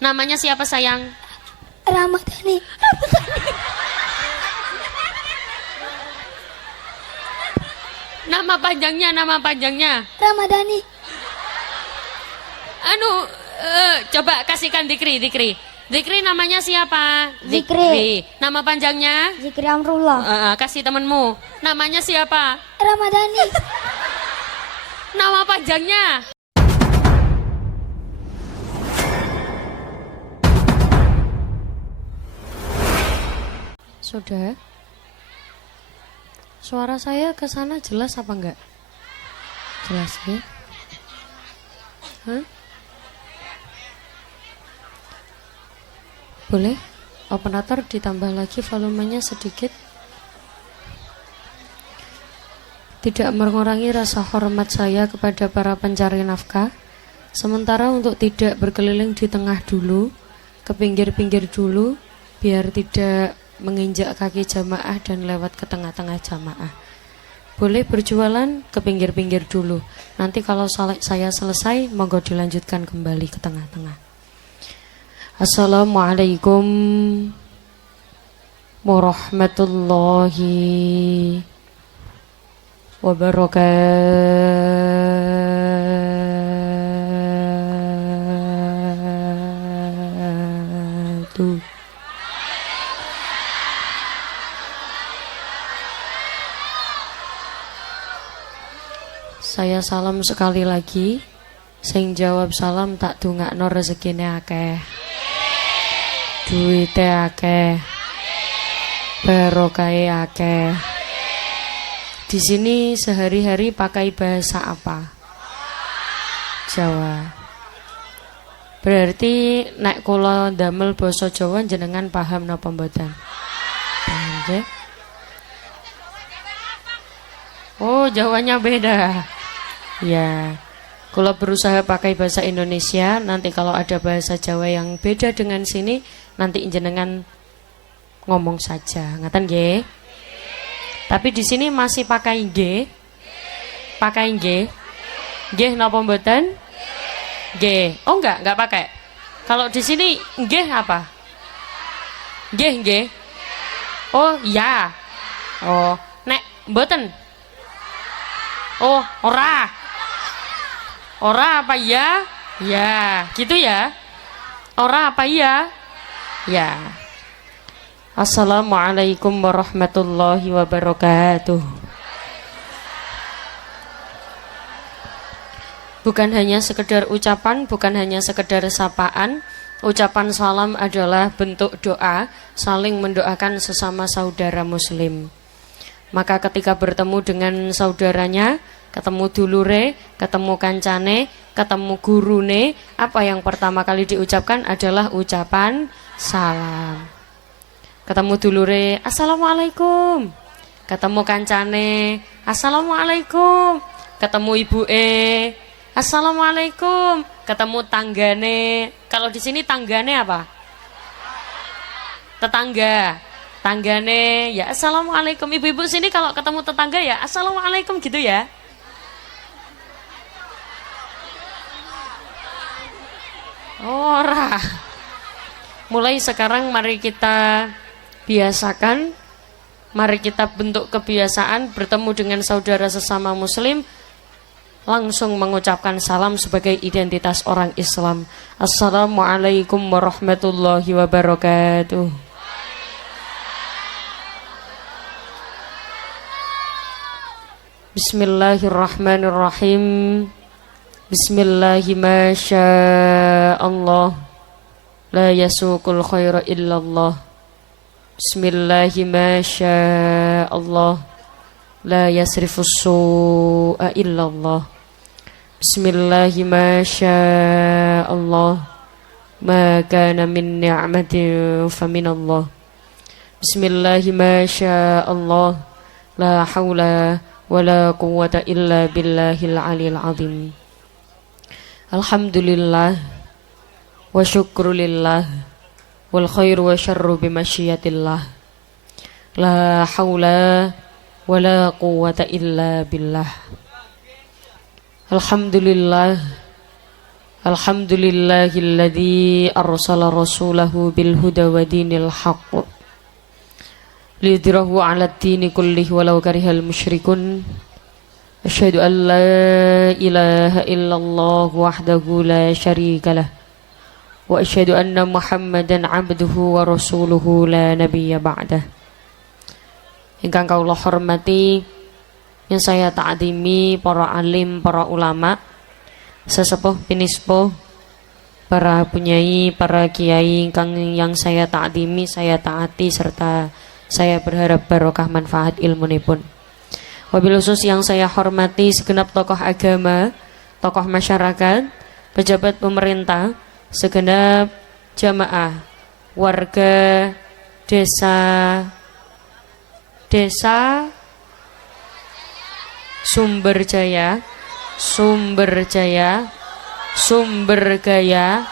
Namanya siapa sayang? Ramadhani. Nama panjangnya. Ramadhani. Coba kasihkan Dikri. Dikri namanya siapa? Zikri. Nama panjangnya? Zikri Amrullah. Kasih temenmu. Namanya siapa? Ramadhani. Nama panjangnya? Sudah. Suara saya ke sana jelas apa enggak? Jelas ya? Hah? Boleh? Operator ditambah lagi volumenya sedikit. Tidak mengurangi rasa hormat saya kepada para pencari nafkah. Sementara untuk tidak berkeliling di tengah dulu, ke pinggir-pinggir dulu, biar tidak menginjak kaki jamaah dan lewat ke tengah-tengah jamaah. Boleh berjualan ke pinggir-pinggir dulu. Nanti kalau saya selesai, monggo dilanjutkan kembali ke tengah-tengah. Assalamualaikum warahmatullahi wabarakatuh. Saya salam sekali lagi. Sing jawab salam tak dongakno rezekine akeh. Duite akeh. Barokahe akeh. Di sini sehari-hari pakai bahasa apa? Jawa. Berarti nek kula ndamel basa Jawa jenengan paham napa mboten? Paham nggih? Oh, Jawanya beda. Ya, kalau berusaha pakai bahasa Indonesia, nanti kalau ada bahasa Jawa yang beda dengan sini, nanti jenengan ngomong saja, ngaten nggih? Tapi di sini masih pakai nggih? Pakai nggih? Nggih napa mboten? Nggih. Oh enggak pakai. Kalau di sini nggih apa? Nggih. Oh, ya. Oh, nek mboten. Oh, ora. Ora apa ya? Ya, gitu ya. Ora apa ya? Ya. Assalamualaikum warahmatullahi wabarakatuh. Bukan hanya sekedar ucapan, bukan hanya sekedar sapaan. Ucapan salam adalah bentuk doa, saling mendoakan sesama saudara muslim. Maka ketika bertemu dengan saudaranya, ketemu dulure, ketemu kancane, ketemu gurune, apa yang pertama kali diucapkan adalah ucapan salam. Ketemu dulure, assalamualaikum. Ketemu kancane, assalamualaikum. Ketemu ibuke, assalamualaikum. Ketemu tanggane. Kalau di sini tanggane apa? Tetangga. Tanggane, ya assalamualaikum. Ibu-ibu sini kalau ketemu tetangga ya assalamualaikum gitu ya. Ora. Mulai sekarang mari kita biasakan, mari kita bentuk kebiasaan bertemu dengan saudara sesama muslim langsung mengucapkan salam sebagai identitas orang Islam. Assalamualaikum warahmatullahi wabarakatuh. Bismillahirrahmanirrahim. Bismillahi ma Allah. La yasuqul khaira illallah. Bismillahi ma Allah. La yasrifus su'a illallah. Bismillahi ma Allah. Ma kana min ni'matin faminallah. Bismillahi ma Allah. La hawla wala quwwata illa billahil aliyil azim. Alhamdulillah wa syukrulillah wal khairu wa syarru bimasyiatillah. La haula wala quwwata illa billah. Alhamdulillah Alhamdulillahilladzi arsala rasulahu bil huda wa dinil haqq liyudhhirahu 'alad dini kullihi walau karihal musyrikun. Asyhadu an la ilaha illallah wahdahu la syarikalah wa asyhadu anna Muhammadan 'abduhu wa rasuluhu la nabiyya ba'dah. Ingkang kawula hormati, yang saya ta'zimi para alim, para ulama, sesepuh pinispo, para punyai, para kiai ingkang yang saya ta'zimi, saya taati serta saya berharap barokah manfaat ilmunipun. Wabil khusus yang saya hormati segenap tokoh agama, tokoh masyarakat, pejabat pemerintah, segenap jamaah, warga desa Sumberjaya, Sumbergaya, Sumurjaya.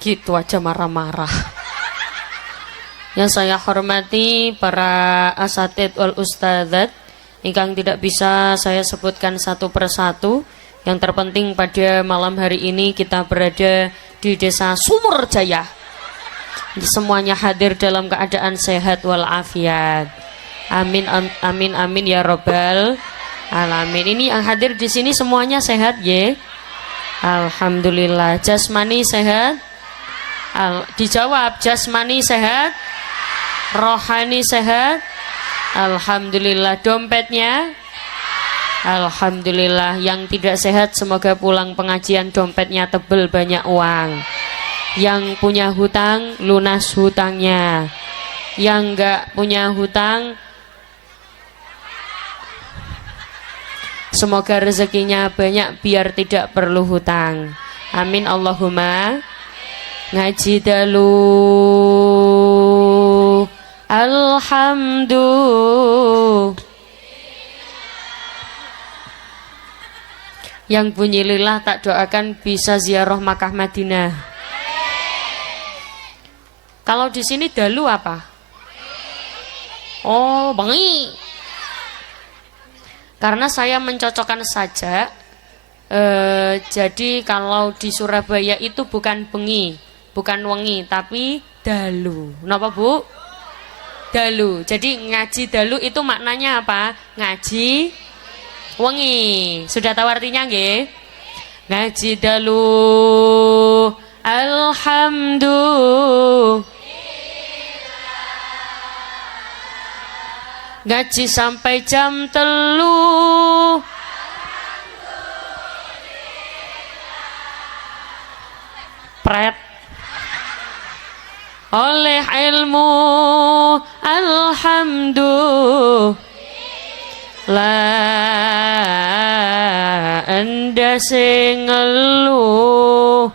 Gitu aja marah-marah. Yang saya hormati para asatid wal ustadzat ingkang tidak bisa saya sebutkan satu persatu. Yang terpenting pada malam hari ini kita berada di desa Sumurjaya. Semuanya hadir dalam keadaan sehat walafiat. Amin, amin, amin ya robbal alamin. Ini yang hadir di sini semuanya sehat ya. Alhamdulillah. Jasmani sehat. Dijawab, jasmani sehat, rohani sehat. Alhamdulillah. Dompetnya, alhamdulillah. Yang tidak sehat semoga pulang pengajian dompetnya tebel, banyak uang. Yang punya hutang lunas hutangnya. Yang enggak punya hutang semoga rezekinya banyak biar tidak perlu hutang. Amin Allahumma. Ngaji dalu alhamdulillah. Yang bunyi lillah tak doakan bisa ziarah Makkah Madinah. Kalau di sini dalu apa? Oh, bengi. Karena saya mencocokkan saja. Jadi kalau di Surabaya itu bukan bengi, bukan wengi, tapi dalu. Kenapa Bu? Dalu. Jadi ngaji dalu itu maknanya apa? Ngaji wengi. Sudah tahu artinya nggih? Ngaji dalu alhamdulillah. Ngaji sampai jam 3. Pret. Oleh ilmu alhamdulillah anda sing ngeluh.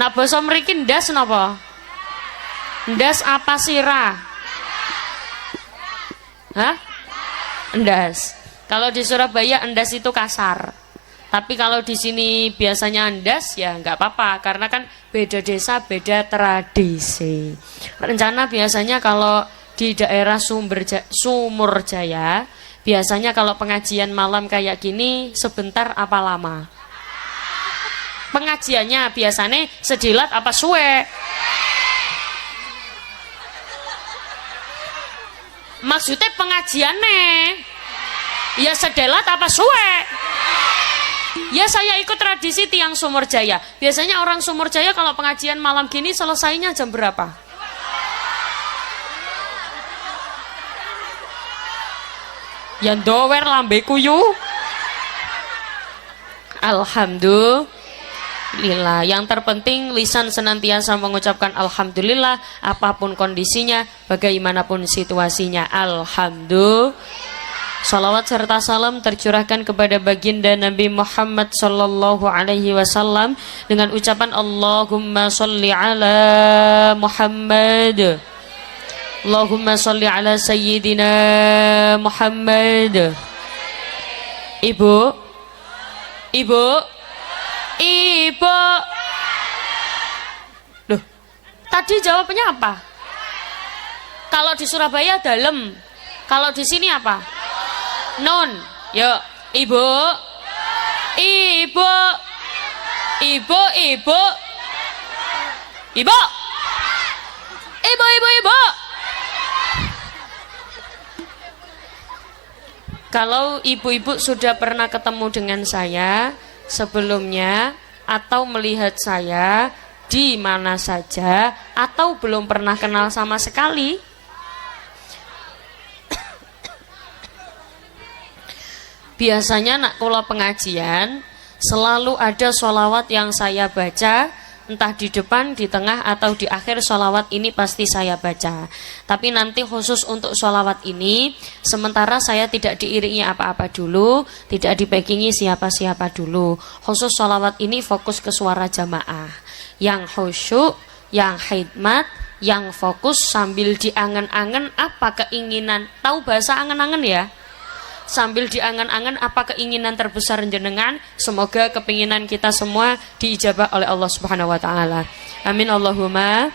Nah basa mriki ndas napa? Ndas apa sirah? Hah? Endas. Kalau di Surabaya endas itu kasar. Tapi kalau di sini biasanya endas ya nggak apa-apa karena kan beda desa beda tradisi. Rencana biasanya kalau di daerah Sumurjaya biasanya kalau pengajian malam kayak gini sebentar apa lama? Pengajiannya biasanya sedilat apa suwe? Maksudnya pengajiannya ya sedelat apa suwe? Ya saya ikut tradisi tiang Sumurjaya. Biasanya orang Sumurjaya kalau pengajian malam gini selesainya jam berapa? Yang dower lambe kuyu. Alhamdulillah. Yang terpenting lisan senantiasa mengucapkan alhamdulillah apapun kondisinya, bagaimanapun situasinya. Alhamdulillah. Salawat serta salam tercurahkan kepada baginda Nabi Muhammad sallallahu alaihi wasallam dengan ucapan Allahumma sholli ala Muhammad. Allahumma sholli ala sayyidina Muhammad. Ibu. Tadi jawabannya apa? Kalau di Surabaya dalem. Kalau di sini apa? Non. Yuk, ibu. Ibu. Ibu, ibu. Ibu. Ibu, ibu, ibu. Kalau ibu-ibu sudah pernah ketemu dengan saya sebelumnya atau melihat saya di mana saja atau belum pernah kenal sama sekali, biasanya nak kula pengajian selalu ada sholawat yang saya baca, entah di depan, di tengah, atau di akhir sholawat ini pasti saya baca. Tapi nanti khusus untuk sholawat ini, sementara saya tidak diiringi apa-apa dulu, tidak dipegingi siapa-siapa dulu. Khusus sholawat ini fokus ke suara jamaah. Yang khusyuk, yang khidmat, yang fokus sambil diangen-angen apa keinginan. Tahu bahasa angen-angen ya? Sambil diangan-angan apa keinginan terbesar jenengan, semoga kepinginan kita semua diijabah oleh Allah Subhanahu wa taala. Amin Allahumma.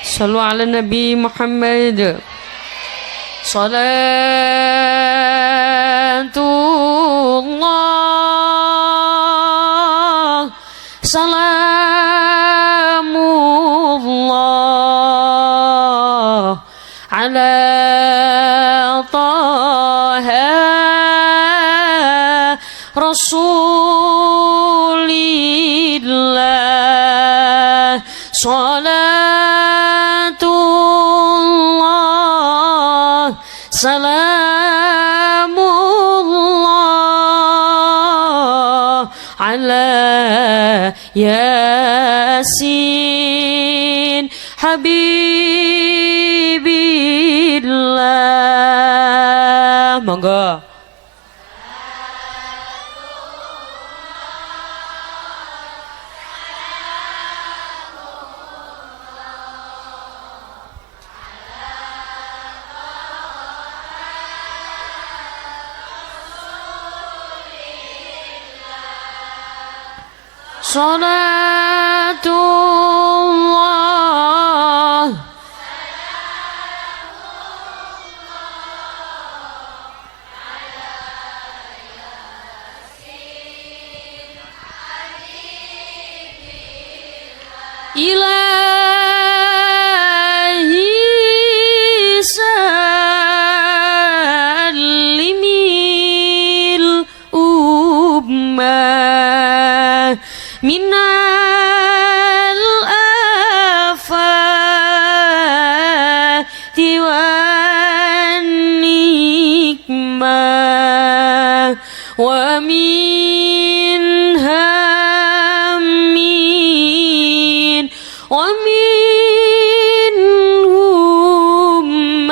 Shallu ala Nabi Muhammad. Salatullah salamullah ala Rasulillah salatullah salamullah ala Yasin Habibillah. Monggo. Salatullah ilahi sallimil ummah minal afati wan nikmah wa min hammin wa min hummah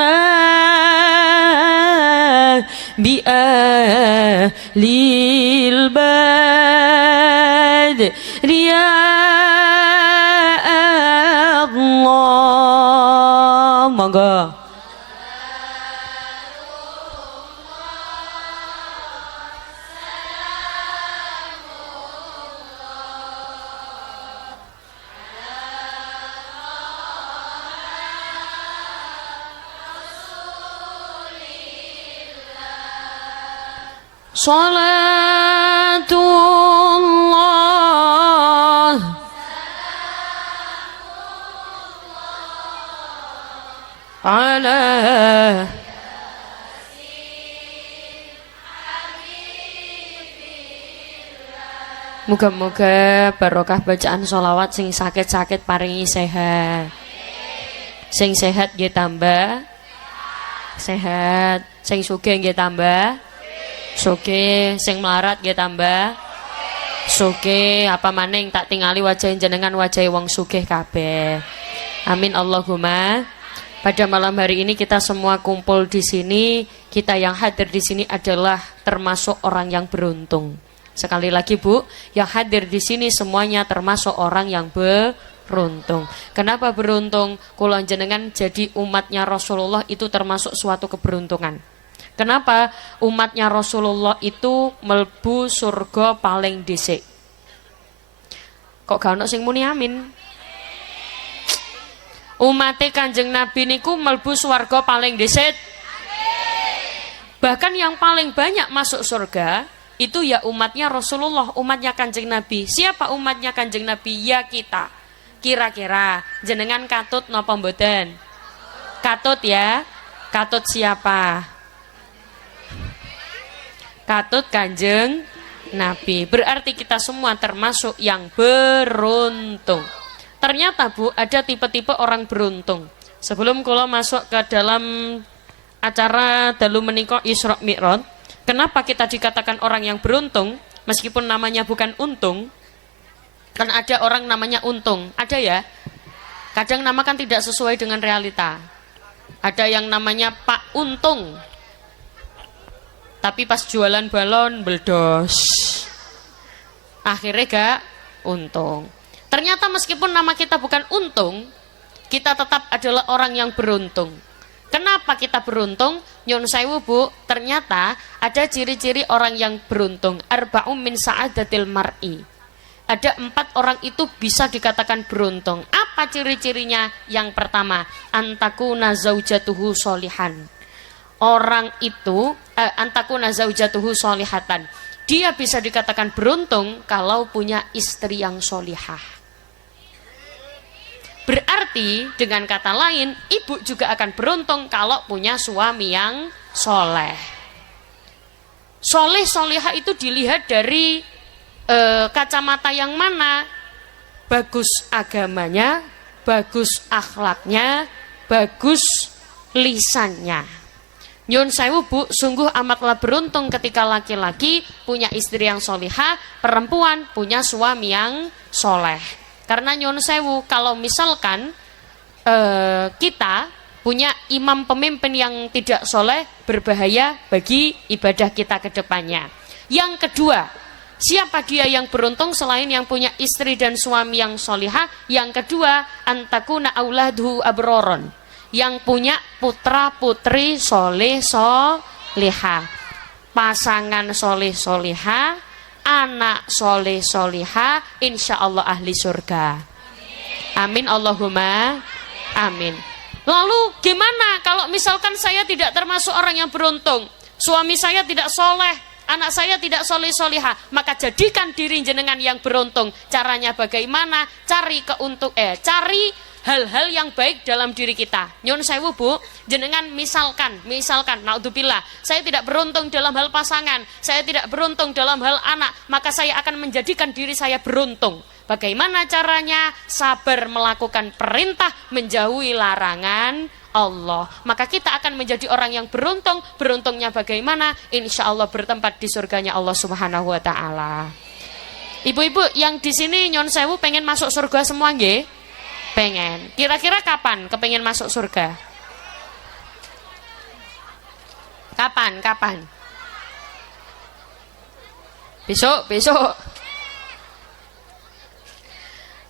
bi ahlil bad ya Allah. Monggo. Salatullah ala muga-muga barokah bacaan sholawat sing sakit-sakit paringi sehat. Sing sehat nggih tambah sehat, sing sugih nggih tambah sugih, sing melarat nggih tambah sugih. Apa maning tak tingali wajah jenengan wajah wong sugih kabeh. Amin Allahumma. Pada malam hari ini kita semua kumpul di sini, kita yang hadir di sini adalah termasuk orang yang beruntung. Sekali lagi Bu, yang hadir di sini semuanya termasuk orang yang beruntung. Kenapa beruntung? Kula jenengan jadi umatnya Rasulullah itu termasuk suatu keberuntungan. Kenapa? Umatnya Rasulullah itu melbu surga paling dhisik. Kok gak ono sing muni amin? Umate Kanjeng Nabi niku mlebu swarga paling dhisik. Bahkan yang paling banyak masuk surga itu ya umatnya Rasulullah, umatnya Kanjeng Nabi. Siapa umatnya Kanjeng Nabi? Ya kita. Kira-kira jenengan katut napa mboten? Katut ya. Katut siapa? Katut Kanjeng Nabi. Berarti kita semua termasuk yang beruntung. Ternyata Bu, ada tipe-tipe orang beruntung. Sebelum kula masuk ke dalam acara dalu menika Isra Mi'raj, kenapa kita dikatakan orang yang beruntung meskipun namanya bukan untung? Kan ada orang namanya untung, ada ya. Kadang nama kan tidak sesuai dengan realita. Ada yang namanya Pak Untung, tapi pas jualan balon beldos, akhirnya gak untung. Ternyata meskipun nama kita bukan untung, kita tetap adalah orang yang beruntung. Kenapa kita beruntung? Nyun sewu Bu, ternyata ada ciri-ciri orang yang beruntung. Arba'um min sa'adatil mar'i. Ada 4 orang itu bisa dikatakan beruntung. Apa ciri-cirinya? Yang pertama, antakuna zaujatuhu solihan. Orang itu, antakuna zaujatuhu solihatan. Dia bisa dikatakan beruntung kalau punya istri yang solihah. Berarti dengan kata lain, ibu juga akan beruntung kalau punya suami yang soleh. Soleh solihah itu dilihat dari kacamata yang mana? Bagus agamanya, bagus akhlaknya, bagus lisannya. Nyun sewu Bu, sungguh amatlah beruntung ketika laki-laki punya istri yang solihah, perempuan punya suami yang soleh. Karena nyun sewu, kalau misalkan kita punya imam pemimpin yang tidak soleh, berbahaya bagi ibadah kita ke depannya. Yang kedua, siapa dia yang beruntung selain yang punya istri dan suami yang solihah? Yang kedua, antakuna auladhu abroron, yang punya putra putri soleh solihah, pasangan soleh solihah, anak soleh soliha, insya Allah ahli surga. Amin Allahumma amin. Lalu gimana kalau misalkan saya tidak termasuk orang yang beruntung, suami saya tidak soleh, anak saya tidak soleh soliha, maka jadikan diri jenengan yang beruntung. Caranya bagaimana? Cari hal-hal yang baik dalam diri kita. Nyun sewu Bu, jenengan misalkan, naudzubillah, saya tidak beruntung dalam hal pasangan, saya tidak beruntung dalam hal anak, maka saya akan menjadikan diri saya beruntung. Bagaimana caranya? Sabar melakukan perintah, menjauhi larangan Allah. Maka kita akan menjadi orang yang beruntung. Beruntungnya bagaimana? Insya Allah bertempat di surganya Allah Subhanahu wa Ta'ala. Ibu-ibu yang di sini nyun sewu pengen masuk surga semua nggih? Pengen. Kira-kira kapan kepengen masuk surga? Kapan? Besok.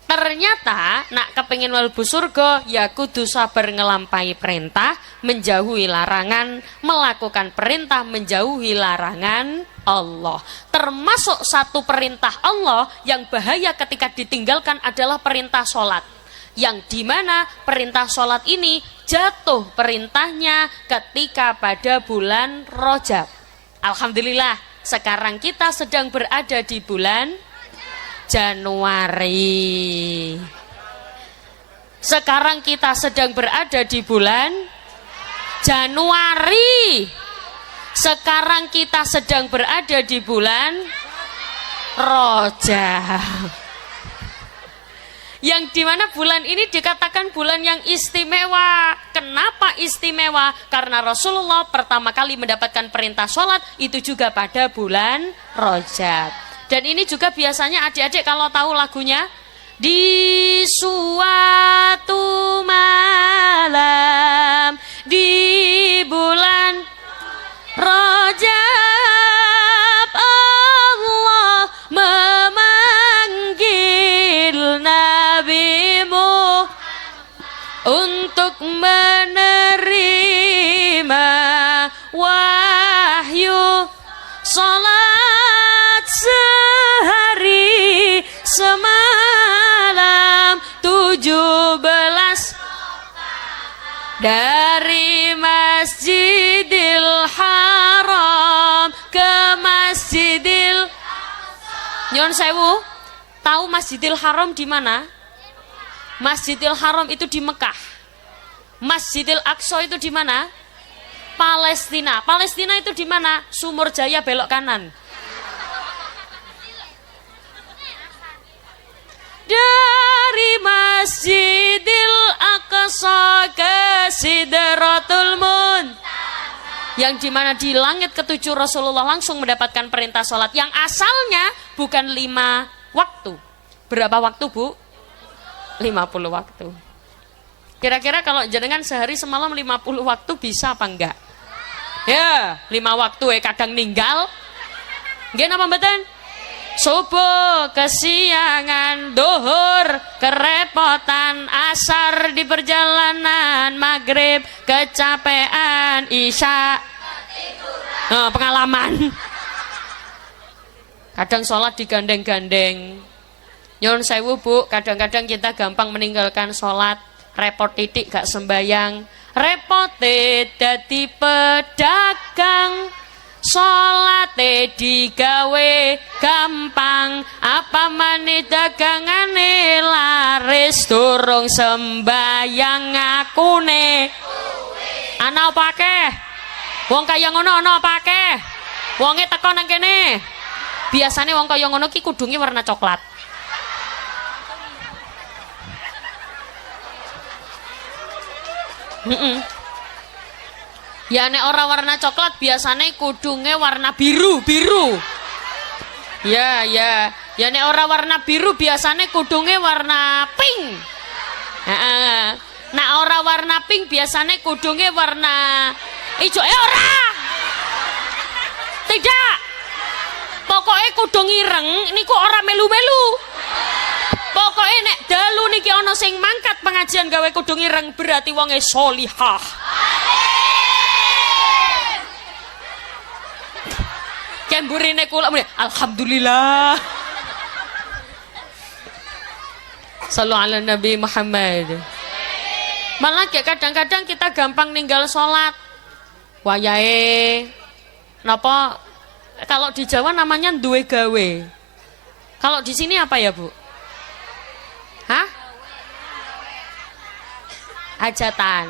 Ternyata nak kepengen mlebu surga ya kudu sabar ngelampai perintah, menjauhi larangan, melakukan perintah, menjauhi larangan Allah. Termasuk satu perintah Allah yang bahaya ketika ditinggalkan adalah perintah sholat. Yang dimana perintah sholat ini jatuh perintahnya ketika pada bulan Rajab. Alhamdulillah sekarang kita sedang berada di bulan Januari. Sekarang kita sedang berada di bulan Januari. Sekarang kita sedang berada di bulan Rajab. Yang dimana bulan ini dikatakan bulan yang istimewa. Kenapa istimewa? Karena Rasulullah pertama kali mendapatkan perintah sholat itu juga pada bulan Rajab. Dan ini juga biasanya adik-adik kalau tahu lagunya, di suatu malam di bulan Rajab Allah memanggil nabimu untuk menerima wahyu salat sehari semalam 17 Dari Masjidil Haram ke Masjidil Nyon sewu, tahu Masjidil Haram di mana? Masjidil Haram itu di Mekah. Masjidil Aqsa itu di mana? Palestina. Palestina itu di mana? Sumur Jaya belok kanan. Dari Masjidil Aqsa ke Sidratul Muntaha, yang dimana di langit ketujuh Rasulullah langsung mendapatkan perintah sholat yang asalnya bukan 5 waktu. Berapa waktu, Bu? 50 waktu. Kira-kira kalau jenengan sehari semalam 50 waktu bisa apa enggak? Ya, 5 waktu kadang ninggal. Nggih napa mboten? Subuh kesiangan, duhur kerepotan, asar di perjalanan, maghrib kecapean, isya pengalaman. Kadang sholat digandeng-gandeng. Nyon sewu Bu, kadang-kadang kita gampang meninggalkan sholat, repot titik gak sembayang, repote dadi pedagang. Salate digawe gampang, apa maneh dagangane laris, durung sembayang ngakune. Ana apa akeh? Wong kaya ngono ana apa akeh? Wonge teko nang kene. Biasane wong kaya ngono ki kudunge warna coklat. Ya nek ora warna coklat biasane kudunge warna biru. Ya. Ya nek ora warna biru biasane kudunge warna pink. Heeh. Nek ora warna pink biasane kudunge warna ijo. Ora. Tidak. Pokoknya kudung ireng niku ora melu-melu. Pokoknya nek dalu niki ana sing mangkat pengajian gawe kudung ireng berarti wonge sholihah. Kemburine kula muni alhamdulillah. Sallu ala Nabi Muhammad. Malah kadang-kadang kita gampang ninggal sholat. Wayahe napa kalau di Jawa namanya duwe gawe. Kalau di sini apa ya, Bu? Hah? Hajatan.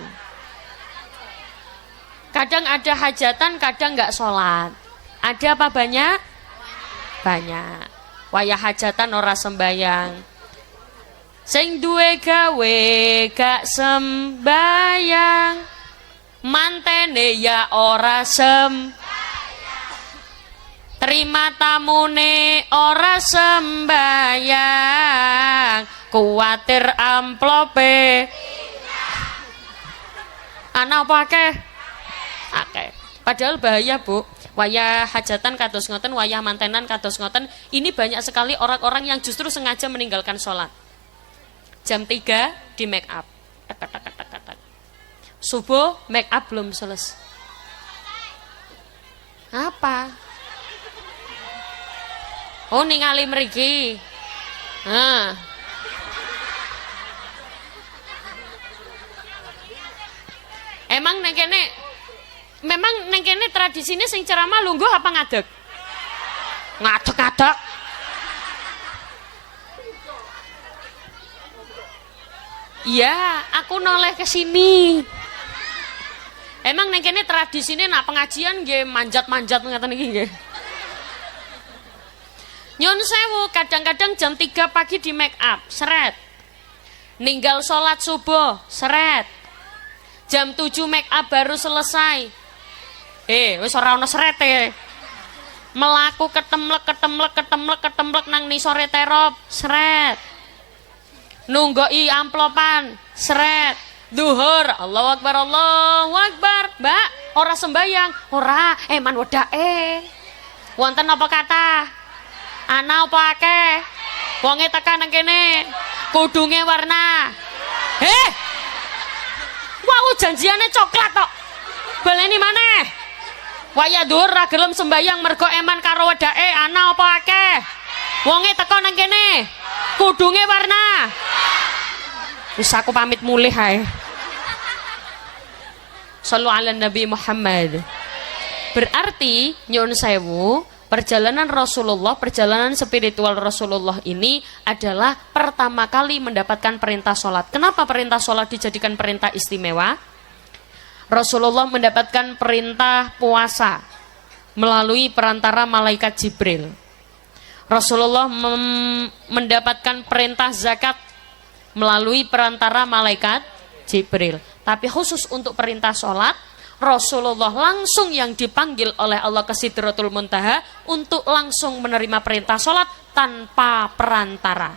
Kadang ada hajatan, kadang nggak sholat. Ada apa banyak? Banyak. Wayah hajatan ora sembayang. Sing duwe gawe gak sembayang, mantene ya ora sembayang. Terima tamune ora sembayang, kuwatir amplope. Ana apa akeh? Akeh. Padahal bahaya, Bu. Wayah hajatan kados ngoten, wayah mantenan kados ngoten. Ini banyak sekali orang-orang yang justru sengaja meninggalkan sholat. Jam 3 di make up. Subuh make up belum selesai. Apa? Oh ningali mriki. Emang neng kene, memang neng kene tradisine sing ceramah lungguh apa ngadeg? Ngadeg. Iya, aku noleh ke sini. Emang neng kene tradisine nak pengajian nggih manjat-manjat ngaten iki nggih. Nyun sewu, kadang-kadang jam 3 pagi di make up, seret. Ninggal sholat subuh, seret. Jam 7 make up baru selesai. Wis ora ono serete. Melaku ketemlek nang nisore terop, seret. Nunggoi amplopan, seret. Duhur, Allahu Akbar, Allahu Akbar. Mbak, ora sembayang, ora, eman wedake. Wonten apa kata? Ana apa akeh? Wonge tekan nang kene. Kudunge warna. Wau janjiane coklat tok. Baleni maneh. Waya dhuwur ra gelem sembayang mergo eman karo wedake. Ana apa akeh? Wonge teka nang kene. Kudunge warna. Wis aku pamit mulih ae. Shallu ala Nabi Muhammad. Berarti nyun sewu, perjalanan Rasulullah, perjalanan spiritual Rasulullah ini adalah pertama kali mendapatkan perintah sholat. Kenapa perintah sholat dijadikan perintah istimewa? Rasulullah mendapatkan perintah puasa melalui perantara malaikat Jibril. Rasulullah mendapatkan perintah zakat melalui perantara malaikat Jibril. Tapi khusus untuk perintah sholat, Rasulullah langsung yang dipanggil oleh Allah ke Sidratul Muntaha untuk langsung menerima perintah sholat tanpa perantara.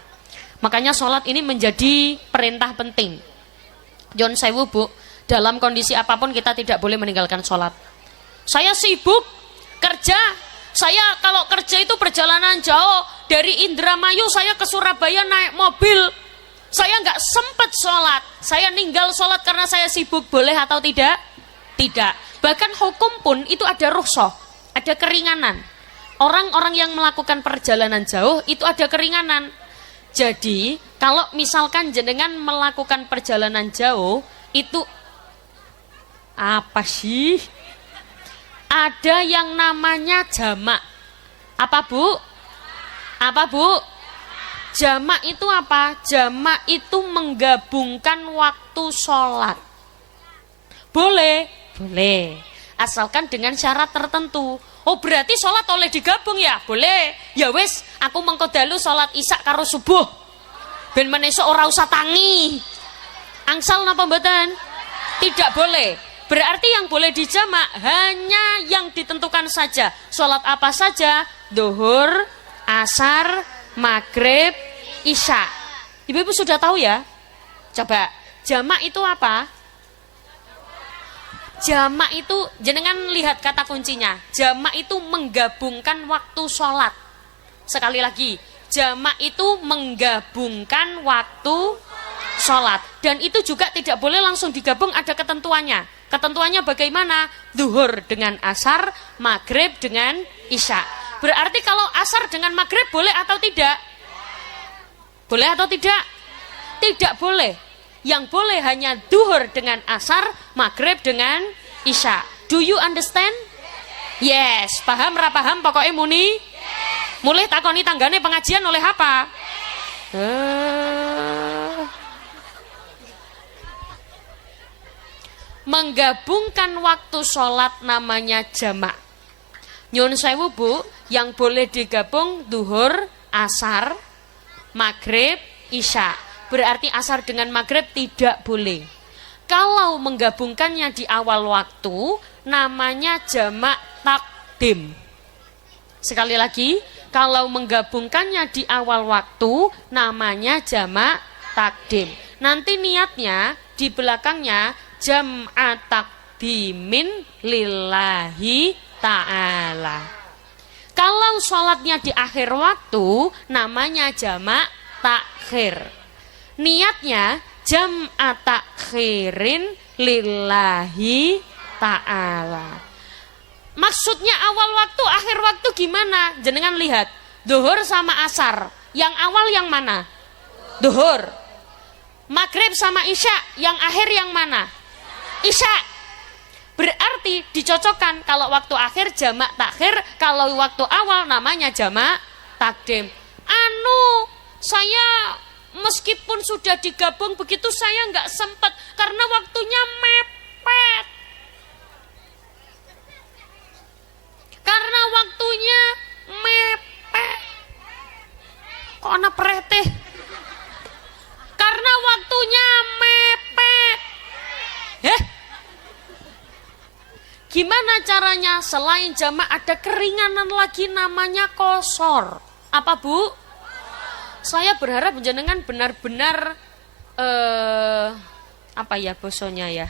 Makanya sholat ini menjadi perintah penting. Jon sewu bu, dalam kondisi apapun kita tidak boleh meninggalkan sholat. Saya sibuk kerja, saya kalau kerja itu perjalanan jauh, dari Indramayu saya ke Surabaya naik mobil, saya nggak sempat sholat, saya ninggal sholat karena saya sibuk, boleh atau tidak? Tidak. Bahkan hukum pun itu ada rukhsah, ada keringanan. Orang-orang yang melakukan perjalanan jauh itu ada keringanan. Jadi kalau misalkan jenengan melakukan perjalanan jauh itu apa sih? Ada yang namanya jamak. Apa bu? Apa bu? Jamak itu apa? Jamak itu menggabungkan waktu sholat. Boleh? Boleh. Asalkan dengan syarat tertentu. Oh berarti sholat oleh digabung ya? Boleh. Ya wis, aku mengko dalu sholat isya karo subuh. Ben menesuk ora usah tangi. Angsal napa mboten? Tidak boleh. Berarti yang boleh dijamak hanya yang ditentukan saja. Sholat apa saja? Duhur, asar, maghrib, isya. Ibu-ibu sudah tahu ya? Coba, jamak itu apa? Jamak itu, jenengan lihat kata kuncinya. Jamak itu menggabungkan waktu sholat. Sekali lagi, jamak itu menggabungkan waktu sholat. Dan itu juga tidak boleh langsung digabung, ada ketentuannya. Ketentuannya bagaimana? Duhur dengan asar, maghrib dengan isya. Berarti kalau asar dengan maghrib boleh atau tidak? Boleh atau tidak? Tidak boleh. Yang boleh hanya duhur dengan asar, maghrib dengan isya. Do you understand? Yes. Paham ra paham pokoknya muni? Mulai takoni tanggane pengajian oleh apa? Menggabungkan waktu sholat namanya jamak. Nyun sewu bu, yang boleh digabung duhur, asar, maghrib, isya. Berarti asar dengan maghrib tidak boleh. Kalau menggabungkannya di awal waktu, namanya jamak takdim. Sekali lagi, kalau menggabungkannya di awal waktu, namanya jamak takdim. Nanti niatnya di belakangnya jam'at takdimin lillahi ta'ala. Kalau sholatnya di akhir waktu, namanya jamak takhir. Niatnya jam'at takhirin lillahi ta'ala. Maksudnya awal waktu, akhir waktu gimana? Jenengan lihat, duhur sama asar. Yang awal yang mana? Duhur. Maghrib sama isya, yang akhir yang mana? Isya. Berarti dicocokkan kalau waktu akhir jamak takhir, kalau waktu awal namanya jamak takdim. Saya meskipun sudah digabung begitu saya nggak sempat karena waktunya mepet. Karena waktunya mepet. Kok anak pereteh? Karena waktunya mepet. Gimana caranya? Selain jamak ada keringanan lagi namanya qashar. Apa bu? Saya berharap jenengan benar-benar apa ya bosonya ya?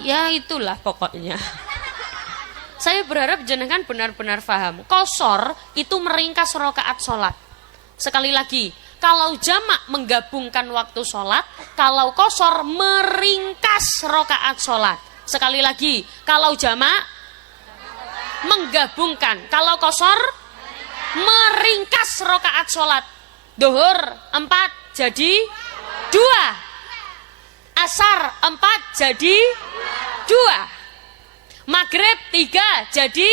Ya itulah pokoknya. Saya berharap jenengan benar-benar paham. Qashar itu meringkas rakaat sholat. Sekali lagi, kalau jamak menggabungkan waktu sholat, kalau qashar meringkas rakaat sholat. Sekali lagi, kalau jamak menggabungkan, kalau qashar meringkas rakaat sholat. Duhur 4 jadi 2, Asar 4 jadi 2. Maghrib 3 jadi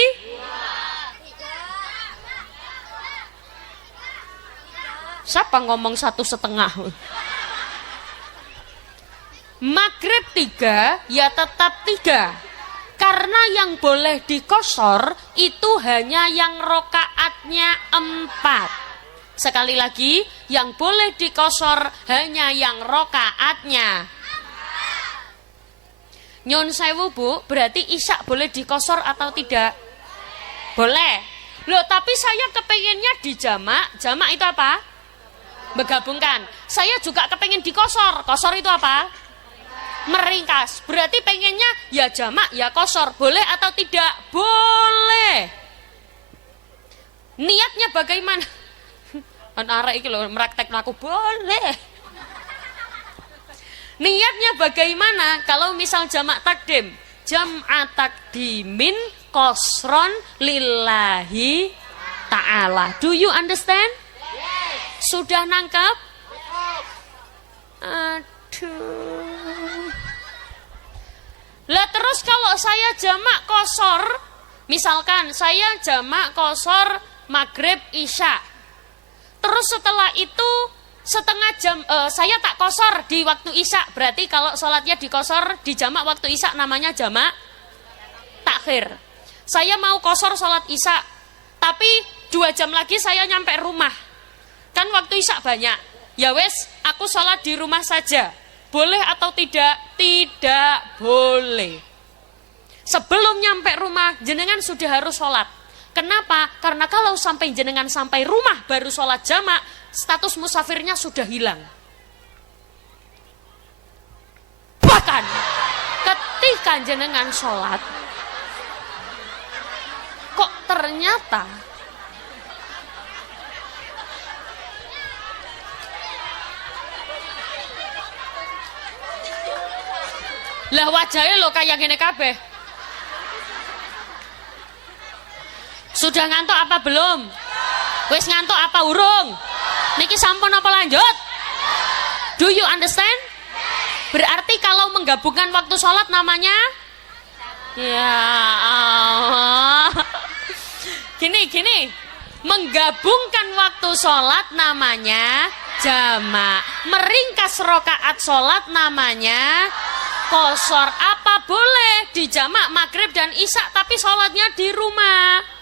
2. Siapa ngomong 1,5? Maghrib 3 ya tetap 3. Karena yang boleh dikosor itu hanya yang rokaatnya 4. Sekali lagi, yang boleh dikosor hanya yang rokaatnya. Nyun sewu Bu, berarti isya boleh dikosor atau tidak? Boleh. Loh, tapi saya kepengennya dijamak. Jamak itu apa? Menggabungkan. Saya juga kepengen dikosor. Kosor itu apa? Meringkas. Berarti pengennya ya jamak ya kosor. Boleh atau tidak? Boleh. Niatnya bagaimana? Arek iki lho meraktekno aku boleh. Niatnya bagaimana? Kalau misal jamak takdim, jam'a takdimin kosron lillahi ta'ala. Do you understand? Sudah nangkep? Aduh. Lah terus kalau saya jamak kosor, misalkan saya jamak kosor maghrib isya. Terus setelah itu setengah jam saya tak kosor di waktu isya. Berarti kalau sholatnya dikosor di jamak waktu isya namanya jamak takhir. Saya mau kosor sholat isya, tapi 2 jam lagi saya nyampe rumah. Kan waktu isya banyak. Ya wes, aku sholat di rumah saja. Boleh atau tidak? Tidak boleh. Sebelum nyampe rumah, jenengan sudah harus sholat. Kenapa? Karena kalau sampai jenengan sampai rumah baru sholat jamak, status musafirnya sudah hilang. Bahkan, ketika jenengan sholat, kok ternyata lah wajahnya lo kayak gini kabeh. Sudah ngantuk apa belum? Wes ngantuk apa urung? Niki sampun apa lanjut? Do you understand? Berarti kalau menggabungkan waktu sholat namanya? Ya Allah. Gini. Menggabungkan waktu sholat namanya jamak. Meringkas rokaat sholat namanya kosor. Apa boleh dijamak maghrib dan isya tapi sholatnya di rumah?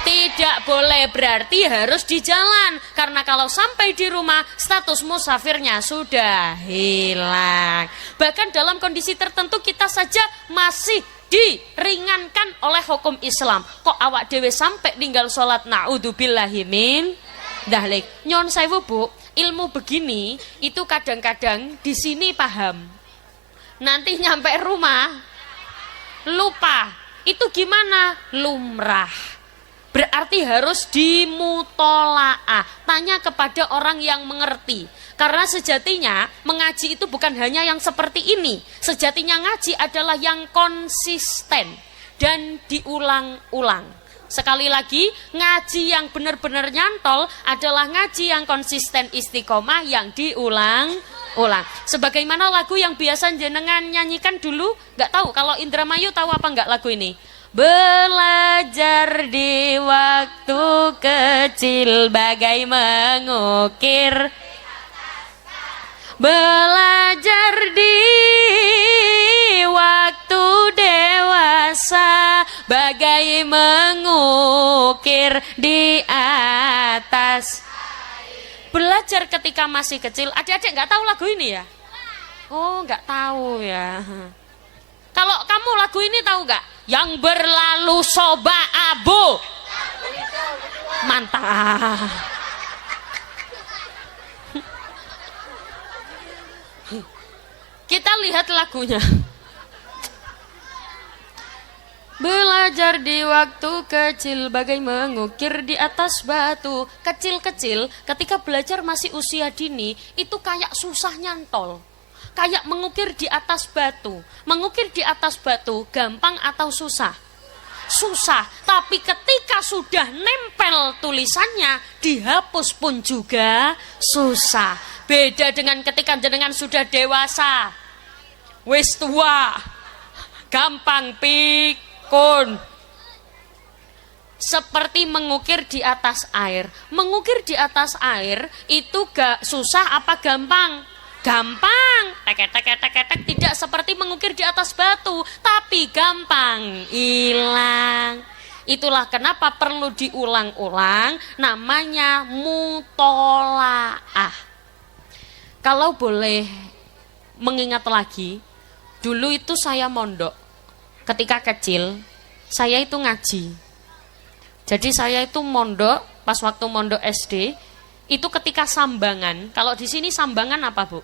Tidak boleh, berarti harus di jalan. Karena kalau sampai di rumah status musafirnya sudah hilang. Bahkan dalam kondisi tertentu kita saja masih diringankan oleh hukum Islam. Kok awak dewe sampai tinggal sholat na'udzubillahi min dahlik. Nyon sewu Bu, ilmu begini itu kadang-kadang di sini paham. Nanti nyampe rumah lupa. Itu gimana? Lumrah. Berarti harus dimutolaah. Tanya kepada orang yang mengerti. Karena sejatinya mengaji itu bukan hanya yang seperti ini. Sejatinya ngaji adalah yang konsisten dan diulang-ulang. Sekali lagi, ngaji yang benar-benar nyantol adalah ngaji yang konsisten istiqomah yang diulang-ulang. Sebagaimana lagu yang biasa jenengan nyanyikan dulu, nggak tahu kalau Indramayu tahu apa nggak lagu ini? Belajar di waktu kecil bagai mengukir. Belajar di waktu dewasa bagai mengukir di atas. Belajar ketika masih kecil. Adik-adik nggak tahu lagu ini ya? Oh, nggak tahu ya. Kalau kamu lagu ini tahu nggak? Yang berlalu soba abu. Mantap. Kita lihat lagunya. Belajar di waktu kecil bagai mengukir di atas batu. Kecil-kecil ketika belajar masih usia dini itu kayak susah nyantol. Kayak mengukir di atas batu. Mengukir di atas batu gampang atau susah? Susah. Tapi ketika sudah nempel tulisannya dihapus pun juga susah. Beda dengan ketika jenengan sudah dewasa. wis tua, gampang pikun. Seperti mengukir di atas air. Mengukir di atas air itu gak susah apa gampang? Gampang. Tek, tidak seperti mengukir di atas batu, tapi gampang hilang. Itulah kenapa perlu diulang-ulang, namanya mutolaah. Kalau boleh mengingat lagi, dulu itu saya mondok. Ketika kecil, saya itu ngaji. Jadi saya itu mondok, pas waktu mondok SD, itu ketika sambangan. Kalau di sini sambangan apa, Bu?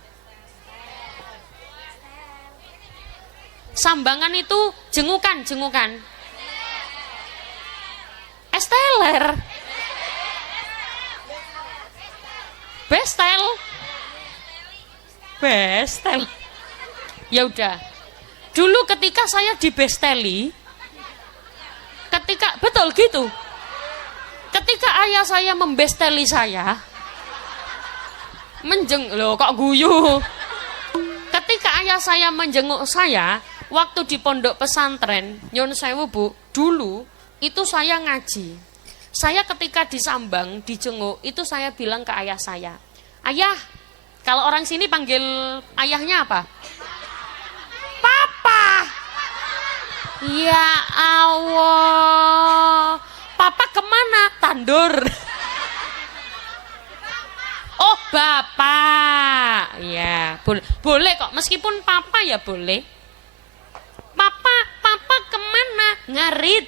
Sambangan itu jengukan. Esteller. Bestel. Ya udah. Dulu ketika saya dibesteli, betul gitu. Ketika ayah saya membesteli saya, kok guyu. Ketika ayah saya menjenguk saya, waktu di pondok pesantren, nyun sewu Bu, dulu itu saya ngaji. Saya ketika disambang, dijenguk, itu saya bilang ke ayah saya, ayah, kalau orang sini panggil ayahnya apa? Papa. Ya Allah. Papa kemana? Tandur. Oh, bapak. Ya, boleh kok. Meskipun papa ya boleh. Papa kemana? Ngarit.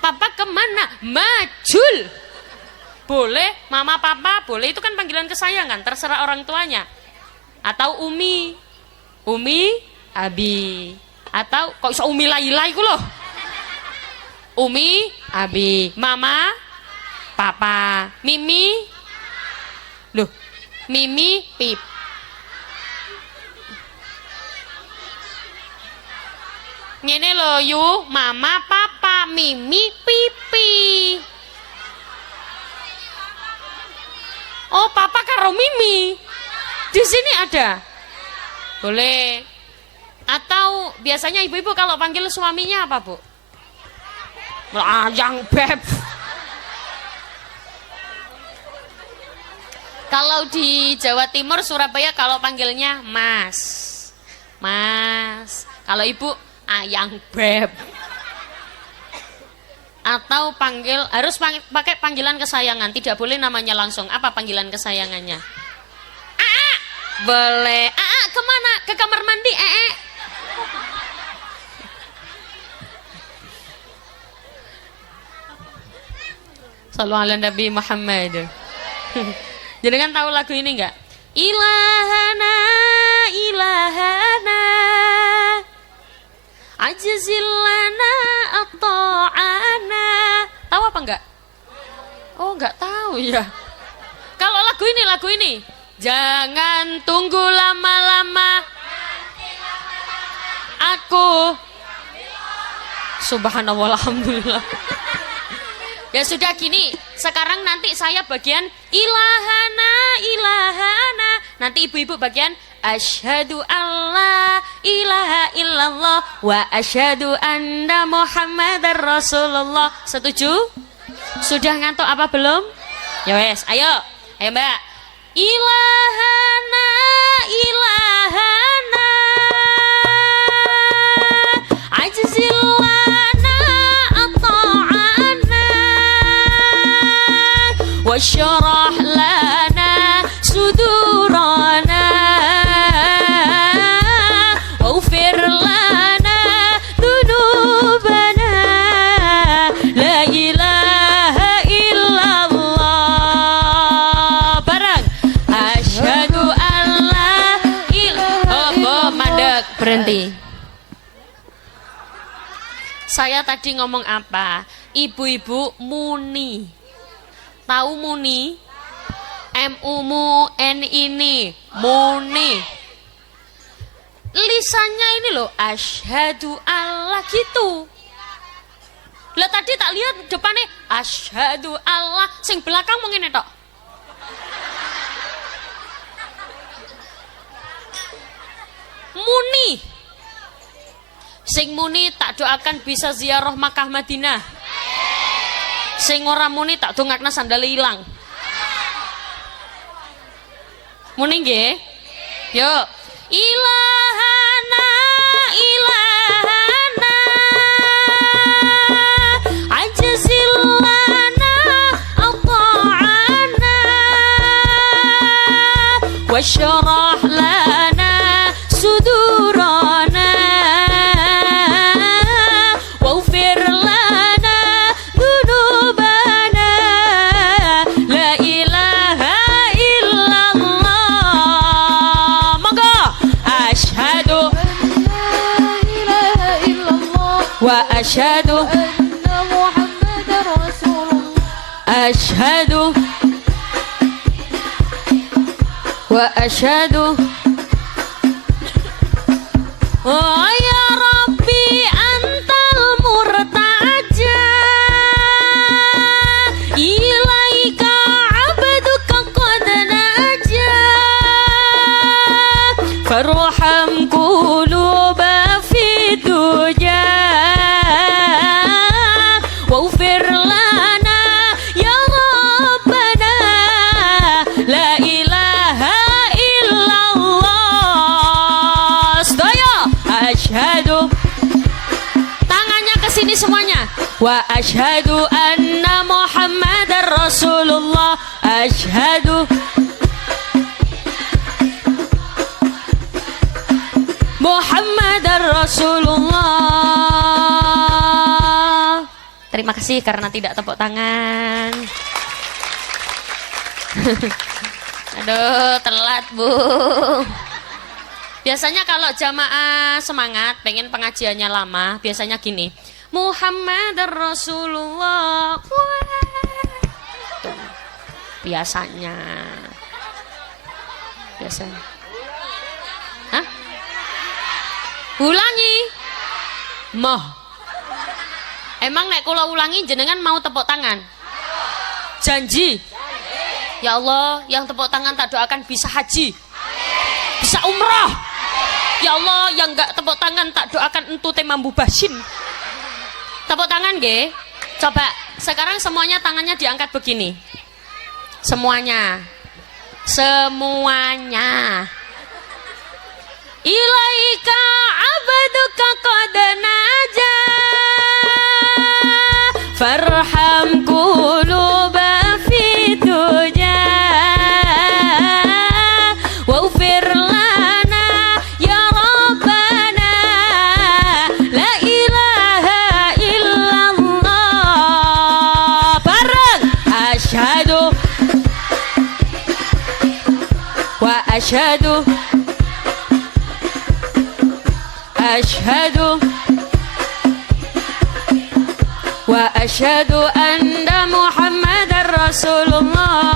Papa kemana? Majul. Boleh, mama papa boleh. Itu kan panggilan kesayangan, terserah orang tuanya. Atau umi. Umi, abi. Atau kok iso umi lai-lai ku loh. Umi, abi, mama, papa, mimi, loh, mimi, pip. Ngene lho yu, mama, papa, mimi, pipi. Oh, papa karo mimi. Di sini ada. Boleh. Atau biasanya ibu-ibu kalau panggil suaminya apa, Bu? Melayang beb. Kalau di Jawa Timur, Surabaya kalau panggilnya mas. Mas. Kalau ibu ayang beb. Atau harus pakai panggilan kesayangan, tidak boleh namanya langsung. Apa panggilan kesayangannya? Aa. Boleh. Aa kemana? Ke kamar mandi. Sallallahu ala Nabi Muhammad. Jadi kan tahu lagu ini enggak? Ilahana, ilahana, ajzilana at-ta'ana. Tahu apa enggak? Oh, enggak tahu ya. Kalau lagu ini. Jangan tunggu lama-lama. Aku. Subhanallah, alhamdulillah. Ya sudah gini, sekarang nanti saya bagian ilahana, ilahana. Nanti ibu-ibu bagian asyhadu alla ilaha illallah wa asyhadu anna muhammadar rasulullah. Setuju? Sudah ngantuk apa belum? Ya wes, ayo Mbak. Ilahana, ilahana, ajzillah. Wasyarah lana sudurana waghfir lana dzunubana la ilaha illallah. Bareng asyhadu an la ilaha. Mandek, berhenti. Saya tadi ngomong apa? Ibu-ibu muni. Tahu muni? M-U-M-U-N ini muni. Lisannya ini loh asyhadu Allah gitu. Lah tadi tak lihat depannya asyhadu Allah, sing belakang mau ngene tok. Muni. Sing muni tak doakan bisa ziarah Makkah Madinah. Sing ora muni tak dongakna sandal ilang. Muni nggih? Yuk. Ilahana ilahana ajzilana ata'ana wasyrah lana sudurana waghfir lana dzunubana la ilaha illallah. Monggo. Asyhadu wa asyhadu asyhadu wa asyhadu oh ya Rabbi antal murtaja ilaika abduka qad naja farham quluba fi duja waghfir lana ya rabbana la ilaha illallah. Sedaya asyhadu, tangannya ke sini semuanya. Wa asyhadu anna Muhammadar Rasulullah. Asyhadu Muhammadar Rasulullah. Terima kasih karena tidak tepuk tangan. Aduh, telat Bu. Biasanya kalau jamaah semangat, pengen pengajiannya lama, biasanya gini. Muhammadar Rasulullah. Wah. Tuh. Biasanya. Hah? Ulangi. Moh. Emang nek kula ulangi jenengan mau tepuk tangan? Janji. Ya Allah, yang tepuk tangan tak doakan bisa haji. Bisa umrah. Ya Allah, yang enggak tepuk tangan tak doakan entu mambu basin. Tepuk tangan nggih. Coba sekarang semuanya tangannya diangkat begini. Semuanya. Semuanya. Ilaika abduka qad naja farham quluba fi duja waghfir lana ya rabbana la ilaha illallah. Bareng asyhadu wa asyhadu asyhadu wa asyhadu anna Muhammadar Rasulullah.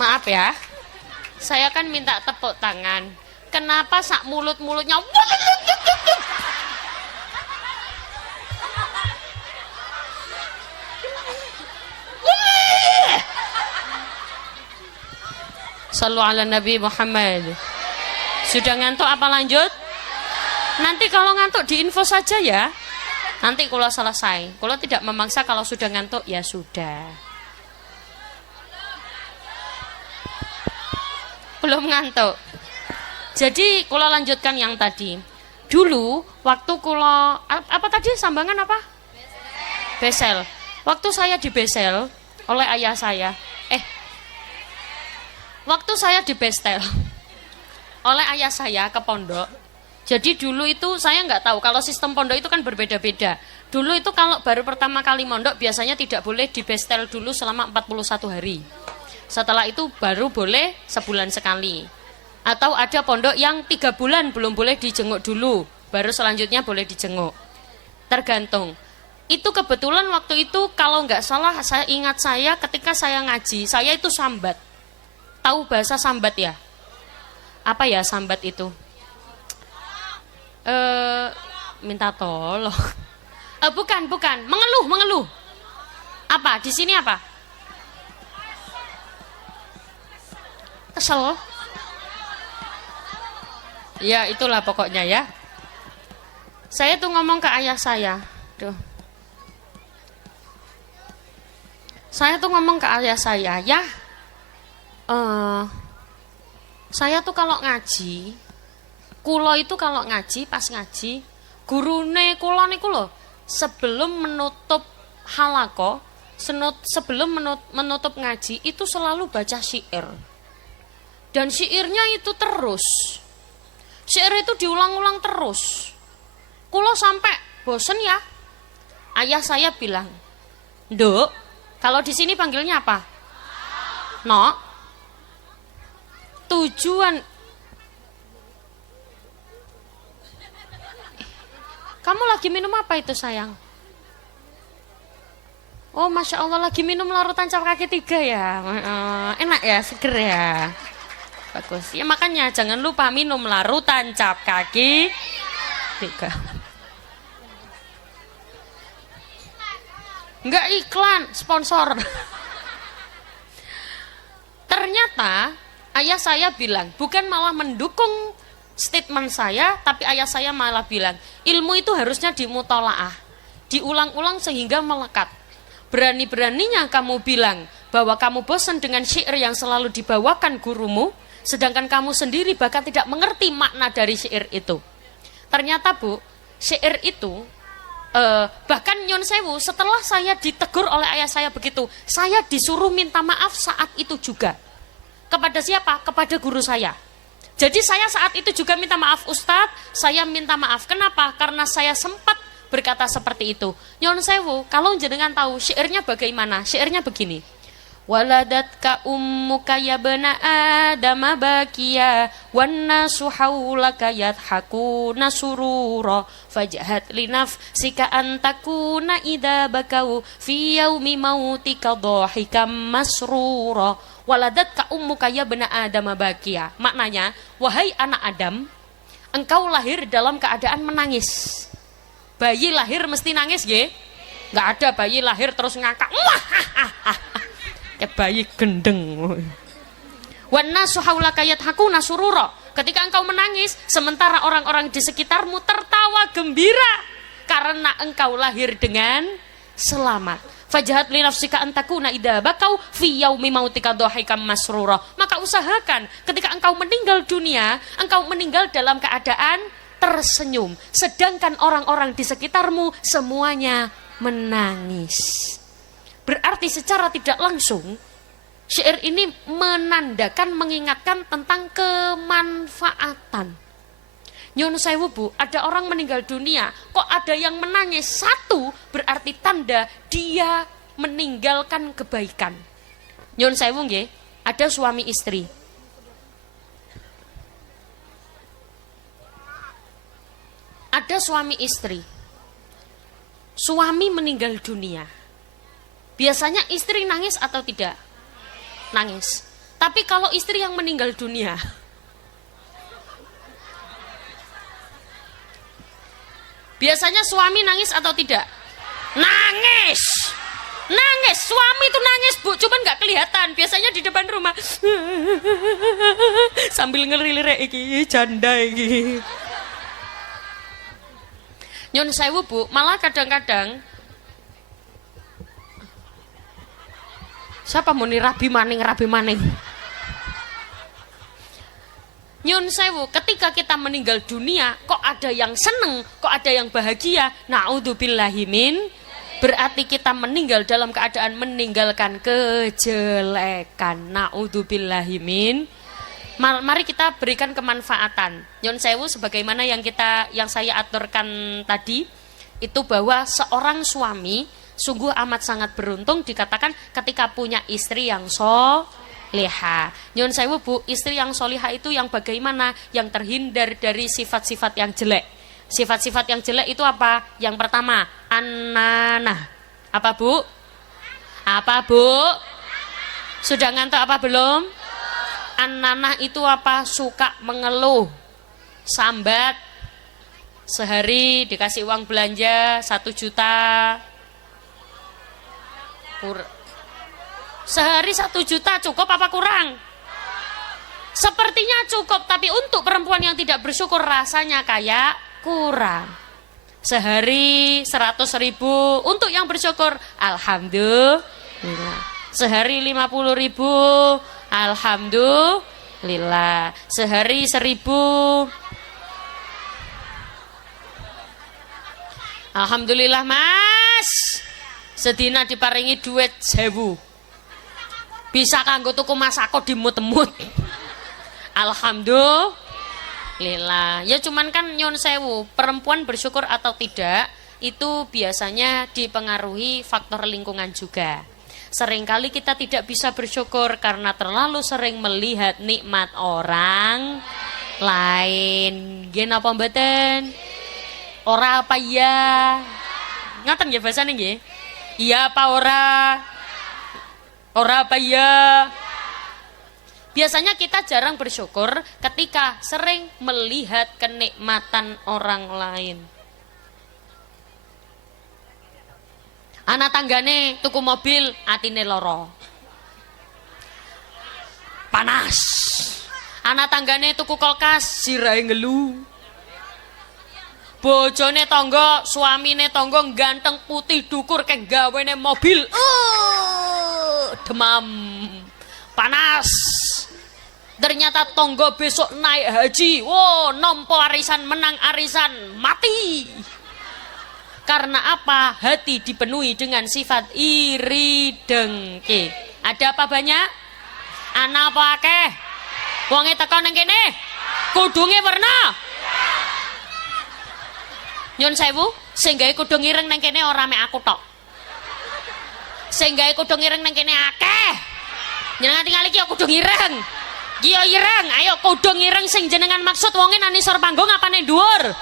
Maaf ya, saya kan minta tepuk tangan. Kenapa sak mulut-mulutnya? Sallu ala Nabi Muhammad. Sudah ngantuk apa lanjut? Nanti kalau ngantuk diinfo saja ya. Nanti kalau selesai. Kalau tidak memaksa, kalau sudah ngantuk ya sudah. Belum ngantuk. Jadi kula lanjutkan yang tadi. Dulu waktu kula apa tadi sambangan apa? Besel. Waktu saya di Besel oleh ayah saya. Waktu saya di Bestel oleh ayah saya ke pondok. Jadi dulu itu saya nggak tahu kalau sistem pondok itu kan berbeda-beda. Dulu itu kalau baru pertama kali mondok biasanya tidak boleh di Bestel dulu selama 41 hari. Setelah itu baru boleh sebulan sekali. Atau ada pondok yang 3 bulan belum boleh dijenguk dulu, baru selanjutnya boleh dijenguk. Tergantung. Itu kebetulan waktu itu kalau nggak salah, saya ingat saya ketika saya ngaji, saya itu sambat. Tahu bahasa sambat ya? Apa ya sambat itu? Minta tolong. Bukan. Mengeluh. Apa? Di sini apa? Kesel. Ya, itulah pokoknya ya. Saya tuh ngomong ke ayah saya. Duh. Saya tuh ngomong ke ayah saya, ya. Saya tuh kalau ngaji, kulo itu kalau ngaji, pas ngaji, gurune kulo niku lho, sebelum menutup halako, sebelum menutup ngaji itu selalu baca syair. Dan syairnya itu terus. Syair itu diulang-ulang terus. Kulo sampai bosen ya. Ayah saya bilang, "Nduk, kalau di sini panggilnya apa?" "Nok." Tujuan Kamu lagi minum apa itu sayang? Oh, Masya Allah, lagi minum larutan cap kaki 3 ya. Enak ya, seger ya. Bagus. Ya makanya jangan lupa minum larutan cap kaki 3. Enggak iklan, sponsor. Ternyata ayah saya bilang, bukan malah mendukung statement saya, tapi ayah saya malah bilang, ilmu itu harusnya dimutolaah, diulang-ulang sehingga melekat. Berani-beraninya kamu bilang bahwa kamu bosan dengan syair yang selalu dibawakan gurumu, sedangkan kamu sendiri bahkan tidak mengerti makna dari syair itu. Ternyata Bu, syair itu, bahkan Nyon Sewu, setelah saya ditegur oleh ayah saya begitu, saya disuruh minta maaf saat itu juga. Kepada siapa? Kepada guru saya. Jadi saya saat itu juga minta maaf Ustadz, saya minta maaf. Kenapa? Karena saya sempat berkata seperti itu. Nyon Sewu, kalau jenengan tahu syairnya bagaimana? Syairnya begini. Waladatka ummuka ya bana adama bakia wannasu haulaka yadhakuna surura fajhat linafsika antakuna idza bakau fi yaumi mautika dhahikam masrura. Waladatka ummuka ya bana adama bakia. Maknanya, wahai anak Adam, engkau lahir dalam keadaan menangis. Bayi lahir mesti nangis nggih? Enggak ada bayi lahir terus ngakak. Kayak bayi gendeng. Wannasu haulaka yadhakuna surura. Ketika engkau menangis, sementara orang-orang di sekitarmu tertawa gembira karena engkau lahir dengan selamat. Fajhat li nafsika antakuna idza bakau fi yaumi mautika dhahikam masrura. Maka usahakan ketika engkau meninggal dunia, engkau meninggal dalam keadaan tersenyum, sedangkan orang-orang di sekitarmu semuanya menangis. Berarti secara tidak langsung syair ini menandakan, mengingatkan tentang kemanfaatan. Nyon Sewu Bu, ada orang meninggal dunia, kok ada yang menangis? Satu, berarti tanda dia meninggalkan kebaikan. Nyon Sewu nggih, ada suami istri. Ada suami istri. Suami meninggal dunia. Biasanya istri nangis atau tidak? Nangis. Tapi kalau istri yang meninggal dunia, biasanya suami nangis atau tidak? Nangis. Nangis. Suami itu nangis Bu, cuman gak kelihatan. Biasanya di depan rumah sambil ngelirik iki janda iki. Nyon Sewu Bu, malah kadang-kadang siapa muni rabi maning. Nyun Sewu, ketika kita meninggal dunia, kok ada yang seneng, kok ada yang bahagia. Na'udzubillahimin, berarti kita meninggal dalam keadaan meninggalkan kejelekan. Na'udzubillahimin. Mari kita berikan kemanfaatan. Nyun Sewu, sebagaimana yang saya aturkan tadi, itu bahwa seorang suami sungguh amat sangat beruntung dikatakan ketika punya istri yang soleha. Nyun Sewu Bu, istri yang soleha itu yang bagaimana? Yang terhindar dari sifat-sifat yang jelek. Sifat-sifat yang jelek itu apa? Yang pertama, ananah. Apa Bu? Apa Bu? Sudah ngantuk apa belum? An-nanah itu apa? Suka mengeluh, sambat. Sehari dikasih uang belanja 1 juta. Sehari 1 juta cukup apa kurang? Sepertinya cukup, tapi untuk perempuan yang tidak bersyukur rasanya kayak kurang. Sehari 100.000, untuk yang bersyukur alhamdulillah. Sehari 50.000, alhamdulillah. Sehari 1.000, alhamdulillah mas. Sedina diparingi duit 1.000, bisa kanggo tuku masako dimut-mut. Alhamdulillah. Ya cuman kan nyon sewu, perempuan bersyukur atau tidak itu biasanya dipengaruhi faktor lingkungan juga. Seringkali kita tidak bisa bersyukur karena terlalu sering melihat nikmat orang lain. Nggih napa mboten? Ora apa ya? Ngaten nggih bahasane nggih? Iya apa ora? Ora apa ya? Biasanya kita jarang bersyukur ketika sering melihat kenikmatan orang lain. Anak tanggane tuku mobil, atine loro. Panas. Anak tanggane tuku kulkas, sirahe ngelu. Bojone tangga, suamine tangga ganteng putih dukur kek gawene mobil. Demam. Panas. Ternyata tonggo besok naik haji, wow, nompo arisan, menang arisan, mati. Karena apa? Hati dipenuhi dengan sifat iri dengki. Ada apa banyak? Ana apa akeh? Wonge teko nang kene? Kudunge werna? Nyun sewu, sing gawe kudung ireng nang kene ora mek aku tok. Sing gawe kudung ireng nang kene akeh. Jenengan tinggal iki kudung ireng. Giyo ireng, ayo kudung ireng sing jenengan maksud wonge nang isor panggung apa ning dhuwur?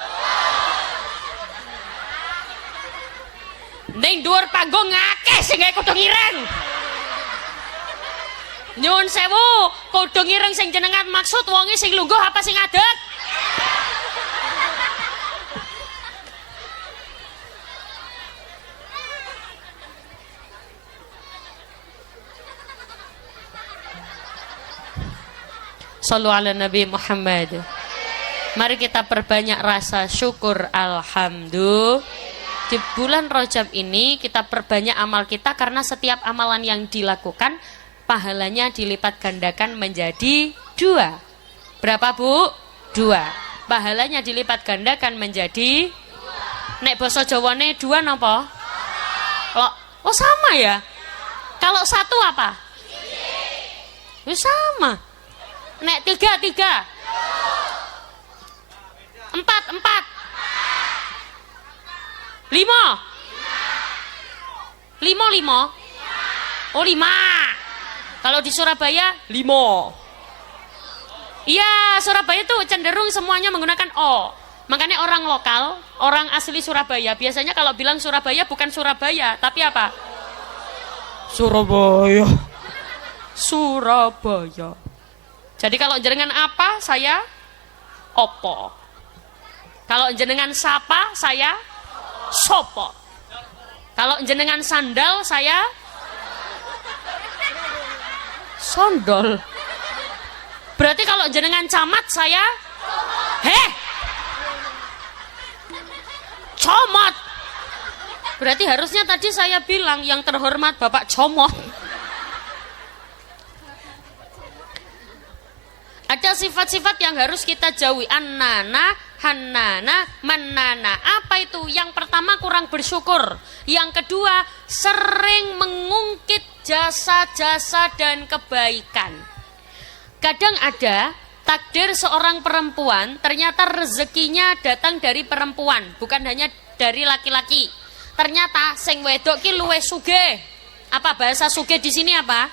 Ning dhuwur panggung akeh sing gawe kudung ireng. Nyuwun sewu, kudung ireng sing jenengan maksud wonge sing lungguh apa sing adet? Sallu ala Nabi Muhammad. Mari kita perbanyak rasa syukur alhamdulillah. Di bulan Rajab ini kita perbanyak amal kita karena setiap amalan yang dilakukan pahalanya dilipat gandakan menjadi 2. Berapa Bu? 2. Pahalanya dilipat gandakan menjadi 2. Nek basa Jawane 2 napa? Oh sama ya? Kalau 1 apa? Sama. Nek 3. 4. 5. 5. Oh 5. Kalau di Surabaya 5. Iya, Surabaya tuh cenderung semuanya menggunakan O. Makanya orang lokal, orang asli Surabaya biasanya kalau bilang Surabaya bukan Surabaya, tapi apa? Surabaya. Jadi kalau jenengan apa, saya opo. Kalau jenengan sapa, saya sopo. Kalau jenengan sandal, saya sondol. Berarti kalau jenengan camat, saya comot. Berarti harusnya tadi saya bilang yang terhormat Bapak Comot. Ada sifat-sifat yang harus kita jauhi. An-nana, han-nana, man-nana. Apa itu? Yang pertama kurang bersyukur. Yang kedua sering mengungkit jasa-jasa dan kebaikan. Kadang ada takdir seorang perempuan ternyata rezekinya datang dari perempuan, bukan hanya dari laki-laki. Ternyata sing wedok ki luwih sugih. Apa bahasa sugih di sini apa?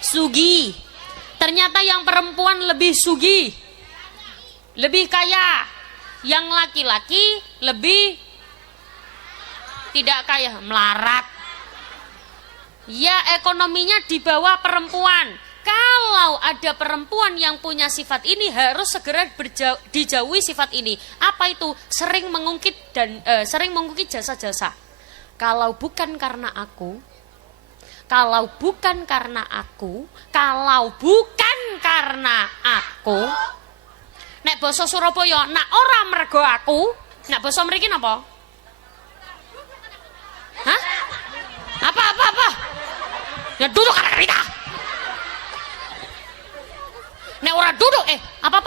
Sugi. Ternyata yang perempuan lebih sugi, lebih kaya. Yang laki-laki lebih tidak kaya, melarat. Ya, ekonominya di bawah perempuan. Kalau ada perempuan yang punya sifat ini harus segera dijauhi sifat ini. Apa itu? Sering mengungkit jasa-jasa. Kalau bukan karena aku, nek basa Surabaya, nak ora mergo aku, nak basa mriki napa? Hah? Apa? Ya duduk karena kita. Nek ora duduk, apa?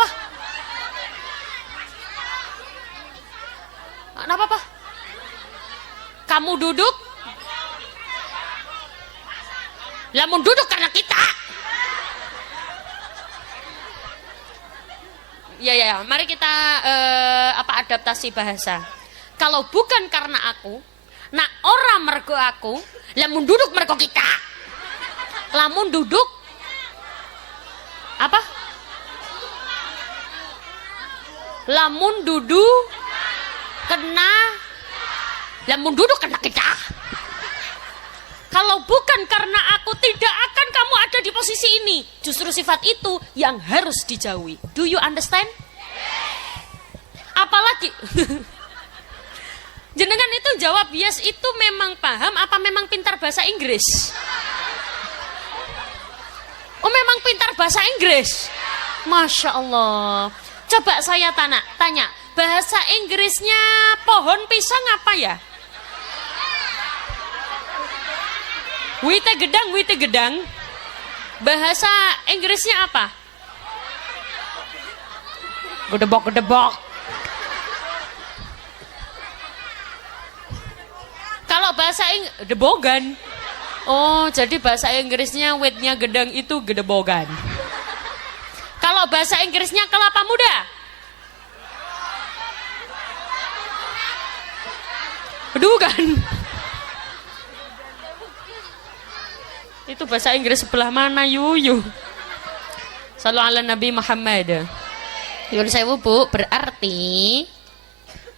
Apa? Kamu duduk? Lamun duduk karena kita. Ya, mari kita adaptasi bahasa. Kalau bukan karena aku, nak ora mergo aku, lamun duduk mergo kita. Lamun duduk apa? Lamun duduk kena kita. Kalau bukan karena aku, tidak akan kamu ada di posisi ini. Justru sifat itu yang harus dijauhi. Do you understand? Apalagi jenengan itu jawab yes itu memang paham apa memang pintar bahasa Inggris? Oh, memang pintar bahasa Inggris. Masya Allah. Coba saya tanya, bahasa Inggrisnya pohon pisang apa ya? Wite gedang. Bahasa Inggrisnya apa? Gedebok. Kalau bahasa debogan. Oh, jadi bahasa Inggrisnya witnya gedang itu gedebogan. Kalau bahasa Inggrisnya kelapa muda. Bukan. Itu bahasa Inggris sebelah mana yuyu? Sallu ala Nabi Muhammad. Yun sewu Bu, berarti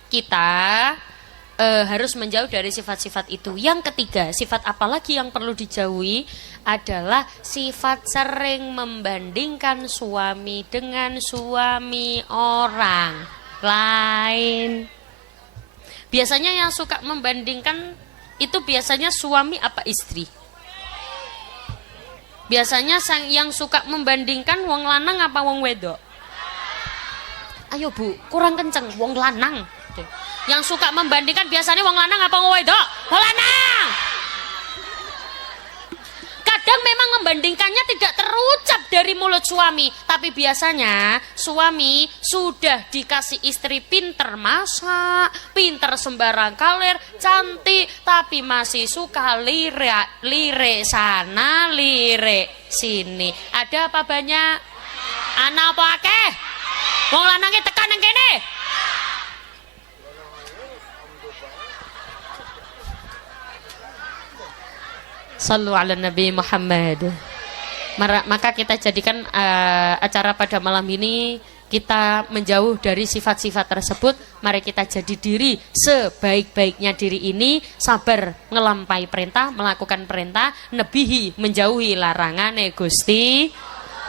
kita harus menjauh dari sifat-sifat itu. Yang ketiga, sifat apalagi yang perlu dijauhi adalah sifat sering membandingkan suami dengan suami orang lain. Biasanya yang suka membandingkan itu biasanya suami apa istri? Biasanya yang suka membandingkan wong lanang apa wong wedok? Ayo Bu, kurang kenceng, wong lanang. Yang suka membandingkan biasanya wong lanang apa wong wedok? Wong lanang. Kadang memang membandingkannya tidak terucap dari mulut suami, tapi biasanya suami sudah dikasih istri pinter masak, pinter sembarang kalir, cantik, tapi masih suka lirik sana, lirik sini. Ada apa banyak? Anak apa akeh? Wong lanangnya tekan yang kene. Sallu ala Nabi Muhammad. Maka kita jadikan acara pada malam ini kita menjauh dari sifat-sifat tersebut. Mari kita jadi diri sebaik-baiknya diri ini, sabar ngelampai perintah, melakukan perintah, nebihi menjauhi larangan Gusti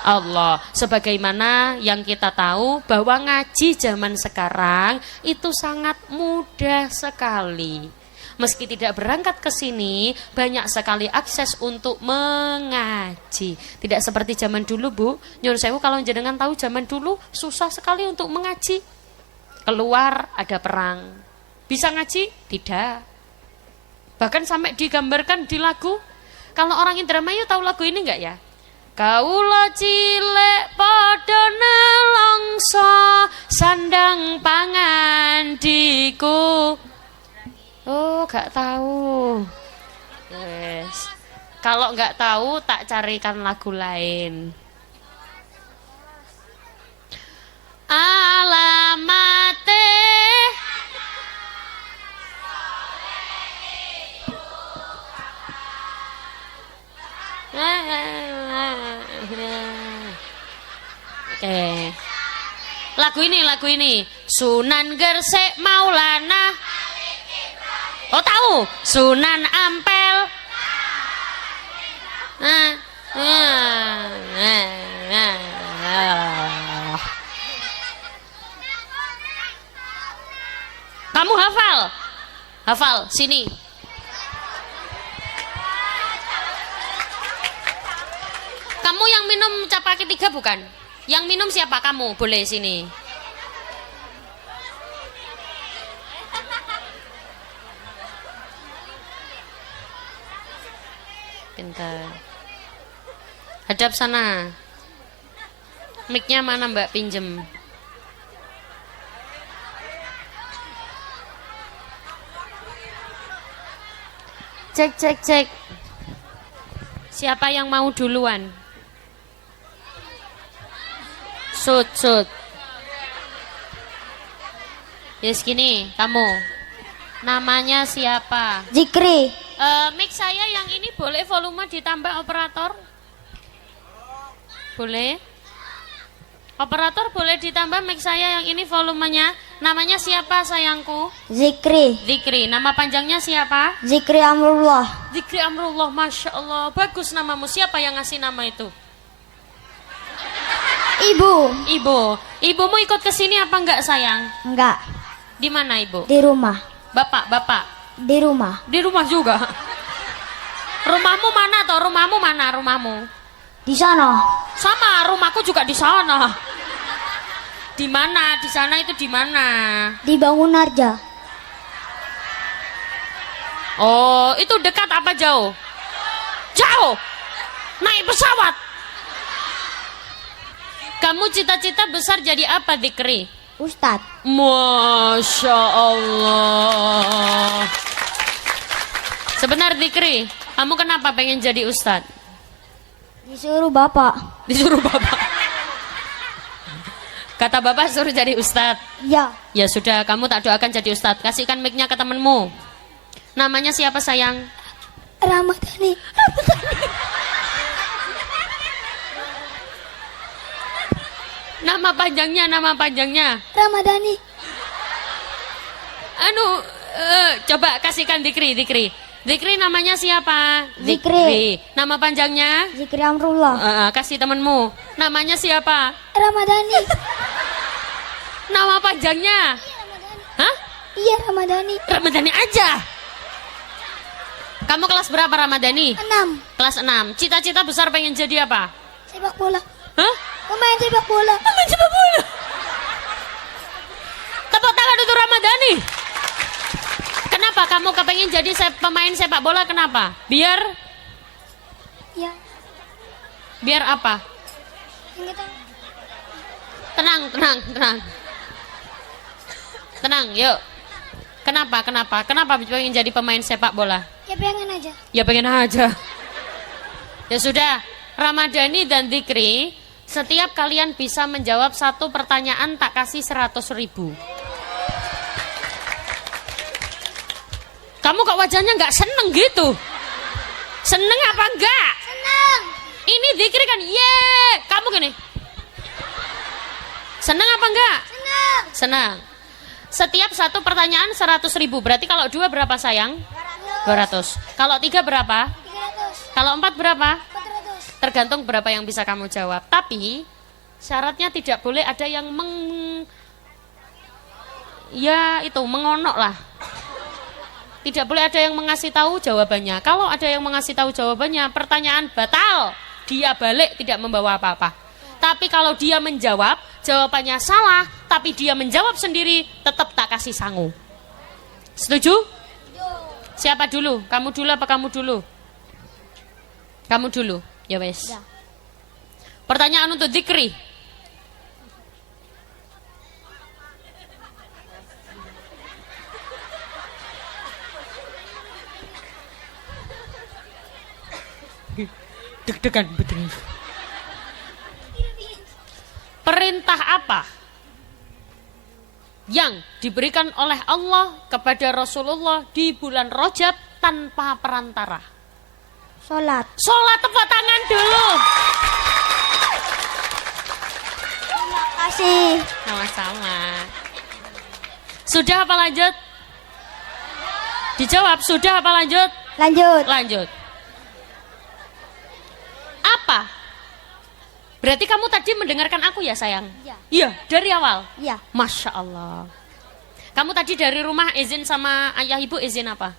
Allah. Sebagaimana yang kita tahu bahwa ngaji zaman sekarang itu sangat mudah sekali. Meski tidak berangkat ke sini, banyak sekali akses untuk mengaji. Tidak seperti zaman dulu, Bu. Nyuruh sewu, kalau jenengan tahu zaman dulu susah sekali untuk mengaji. Keluar ada perang. Bisa ngaji? Tidak. Bahkan sampai digambarkan di lagu. Kalau orang Indramayu tahu lagu ini enggak ya? Kaula cilek padha nelongso sandang pangan diku. Oh, gak tahu. Yes. Kalau gak tahu, tak carikan lagu lain. Alamate Oke. Lagu ini. Sunan Gresik Maulana. Oh tahu, Sunan Ampel. Hafal, sini. Kamu yang minum cap kaki 3 bukan? Yang minum siapa kamu? Boleh sini. Pintar. Hadap sana. Mic-nya mana Mbak, pinjem. Cek, cek, cek. Siapa yang mau duluan? Sud, sud. Yes, gini, kamu. Namanya siapa? Zikri. Mic saya yang ini boleh volume ditambah operator? Boleh? Operator boleh ditambah mic saya yang ini volumenya. Namanya siapa sayangku? Zikri. Zikri. Nama panjangnya siapa? Zikri Amrullah. Zikri Amrullah. Masya Allah. Bagus namamu. Siapa yang ngasih nama itu? Ibu. Ibu. Ibumu ikut ke sini apa enggak sayang? Enggak. Di mana ibu? Di rumah. Bapak, bapak. Di rumah. Di rumah juga. Rumahmu mana toh? Rumahmu mana rumahmu? Di sana. Sama, rumahku juga di sana. Di mana? Di sana itu di mana? Di Bangunarja. Oh, itu dekat apa jauh? Jauh. Naik pesawat. Kamu cita-cita besar jadi apa, Zikri? Ustad. Masya Allah. Sebentar, Zikri, kamu kenapa pengen jadi ustadz? Disuruh bapak. Disuruh bapak. Kata bapak suruh jadi ustadz. Ya. Ya sudah, kamu tak doakan jadi ustadz. Kasihkan mic-nya ke temenmu. Namanya siapa sayang? Ramadhani. Nama panjangnya, nama panjangnya. Ramadhani. Coba kasihkan Zikri, Zikri. Zikri namanya siapa? Zikri. Nama panjangnya? Zikri Amrullah. Kasih temenmu. Namanya siapa? Ramadhani. Nama panjangnya? Hah? Iya Ramadhani. Ramadhani aja. Kamu kelas berapa Ramadhani? 6. Kelas 6. Cita-cita besar pengen jadi apa? Sepak bola. Hah? Pemain sepak bola. Pemain sepak bola. Tepuk tangan untuk Ramadhani. Kenapa kamu kepengen jadi pemain sepak bola? Kenapa? Biar Ya. biar apa? Enggak tahu. Tenang, tenang, tenang. Tenang, yuk. Kenapa? Kenapa? Kenapa pengen jadi pemain sepak bola? Ya pengen aja. Ya pengen aja. Ya sudah, Ramadhani dan Zikri, setiap kalian bisa menjawab satu pertanyaan tak kasih 100.000. Kamu kok wajahnya nggak seneng gitu? Seneng apa enggak? Senang. Ini Zikri kan, ye. Kamu gini. Seneng apa enggak? Senang. Senang. Setiap satu pertanyaan 100.000. Berarti kalau 2 berapa sayang? 200. Kalau 3 berapa? 300. Kalau 4 berapa? 400. Tergantung berapa yang bisa kamu jawab. Tapi syaratnya tidak boleh ada yang mengonok lah. Tidak boleh ada yang mengasih tahu jawabannya. Kalau ada yang mengasih tahu jawabannya, pertanyaan batal. Dia balik tidak membawa apa-apa. Tapi kalau dia menjawab, jawabannya salah, tapi dia menjawab sendiri, tetap tak kasih sangu. Setuju? Siapa dulu? Kamu dulu apa kamu dulu? Kamu dulu. Ya wes. Ya. Pertanyaan untuk Zikri. Deg-degan betul. Perintah apa yang diberikan oleh Allah kepada Rasulullah di bulan Rajab tanpa perantara? Sholat. Sholat, tepuk tangan dulu. Terima kasih. Sama-sama. Sudah apa lanjut? Dijawab, sudah apa lanjut? Lanjut. Lanjut. Apa? Berarti kamu tadi mendengarkan aku ya sayang? Iya. Iya, dari awal? Iya. Masya Allah. Kamu tadi dari rumah izin sama ayah ibu izin apa?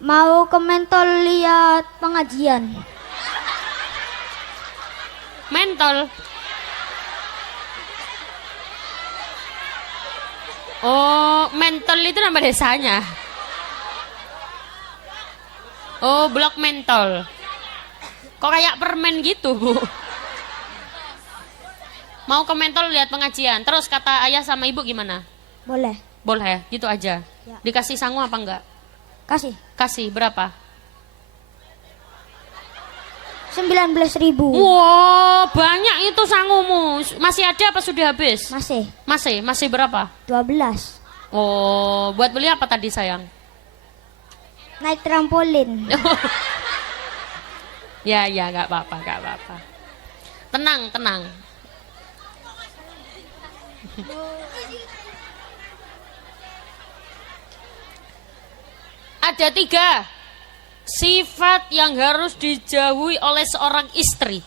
Mau ke Mentol lihat pengajian. Mentol. Oh, Mentol itu nama desanya. Oh, Blok Mentol. Kok kayak permen gitu, Bu? Mau ke Mentol lihat pengajian. Terus kata ayah sama ibu gimana? Boleh. Boleh, gitu aja. Ya. Dikasih sangu apa enggak? Kasih. Kasih berapa? 19.000. Wow, banyak itu sangumu. Masih ada apa sudah habis? Masih. Masih berapa? 12. Oh, buat beli apa tadi sayang? Naik trampolin. Ya, nggak apa-apa. Tenang. Ada 3 sifat yang harus dijauhi oleh seorang istri.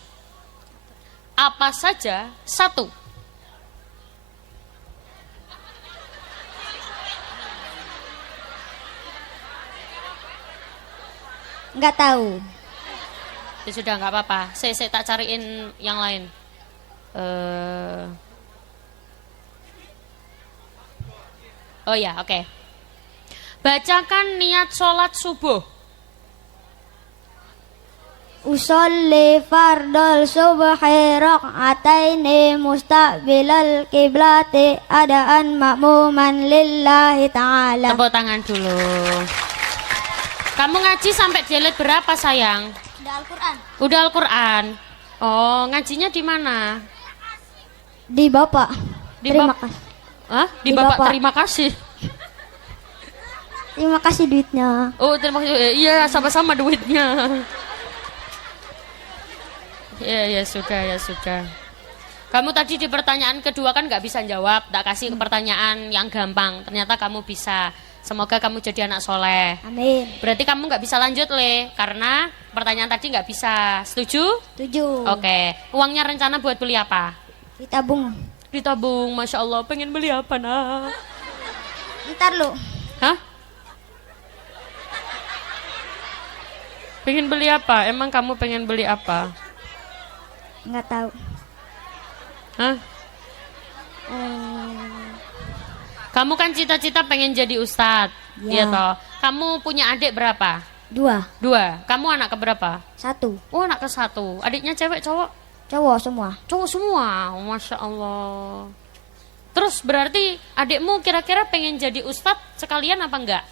Apa saja? 1. Nggak tahu. Ya sudah nggak apa-apa. Saya tak cariin yang lain. Oh ya, oke. Bacakan niat sholat subuh. Usolli fardal subhi rak'ataini mustaqbilal kiblati adaan ma'muman lillahi ta'ala. Tepuk tangan dulu. Kamu ngaji sampai jilid berapa sayang? Udah Al-Quran. Udah Al-Quran. Oh, ngajinya di mana? Di Bapak. Di Terima Bap- kasih. Hah? Di Di Bapak Bapak. terima kasih. Terima kasih duitnya. Oh, terima kasih. Iya, sama-sama duitnya. Ya sudah. Kamu tadi di pertanyaan kedua kan nggak bisa jawab, tak kasih pertanyaan yang gampang. Ternyata kamu bisa. Semoga kamu jadi anak soleh. Amin. Berarti kamu nggak bisa lanjut Le, karena pertanyaan tadi nggak bisa. Setuju? 7. Oke. Uangnya rencana buat beli apa? Ditabung. Ditabung, Masya Allah. Pengen beli apa nak? Ntar lu. Hah? Pengen beli apa? Emang kamu pengen beli apa? Nggak tahu. Hah? Kamu kan cita-cita pengen jadi ustadz, Ya. ya toh. Kamu punya adik berapa? 2. 2. Kamu anak keberapa? 1. Oh, anak ke-1. Adiknya cewek, cowok? Cowok semua. Cowok semua. Oh, Masya Allah. Terus berarti adikmu kira-kira pengen jadi ustadz sekalian apa enggak?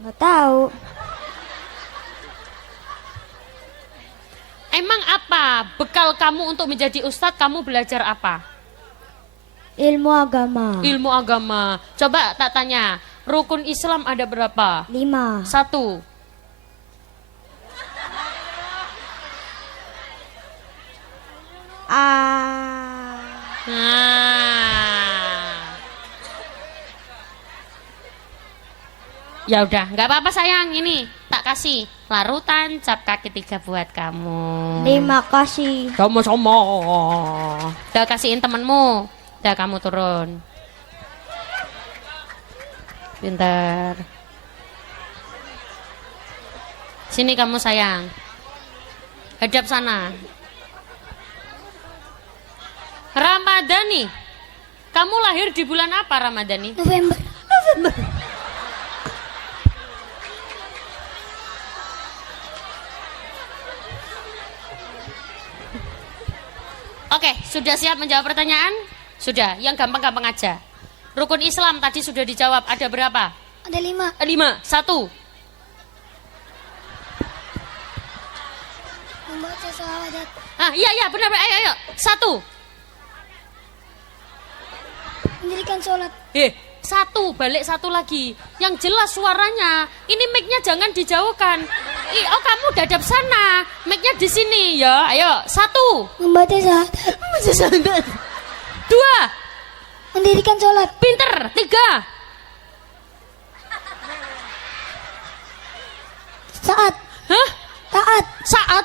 Nggak tahu. Emang apa bekal kamu untuk menjadi ustadz? Kamu belajar apa? Ilmu agama. Ilmu agama. Coba tak tanya, rukun Islam ada berapa? 5. 1. Nah. Ya udah, nggak apa-apa sayang, ini tak kasih larutan cap kaki 3 buat kamu. Terima kasih. Sama-sama. Udah kasihin temenmu. Udah kamu turun. Pintar. Sini kamu sayang. Hadap sana. Ramadhani. Kamu lahir di bulan apa Ramadhani? November. Oke, sudah siap menjawab pertanyaan? Sudah, yang gampang-gampang aja. Rukun Islam tadi sudah dijawab, ada berapa? Ada 5. 5. 1. Membaca syahadat. Iya, benar. Ayo. 1. Mendirikan sholat. 1, balik 1 lagi. Yang jelas suaranya. Ini mic-nya jangan dijauhkan. Kamu dadap sana. Mic-nya di sini ya. Ayo, 1. Membaca syahadat. 2. Mendirikan sholat. Pinter. 3. Saat. Hah? Taat. Saat.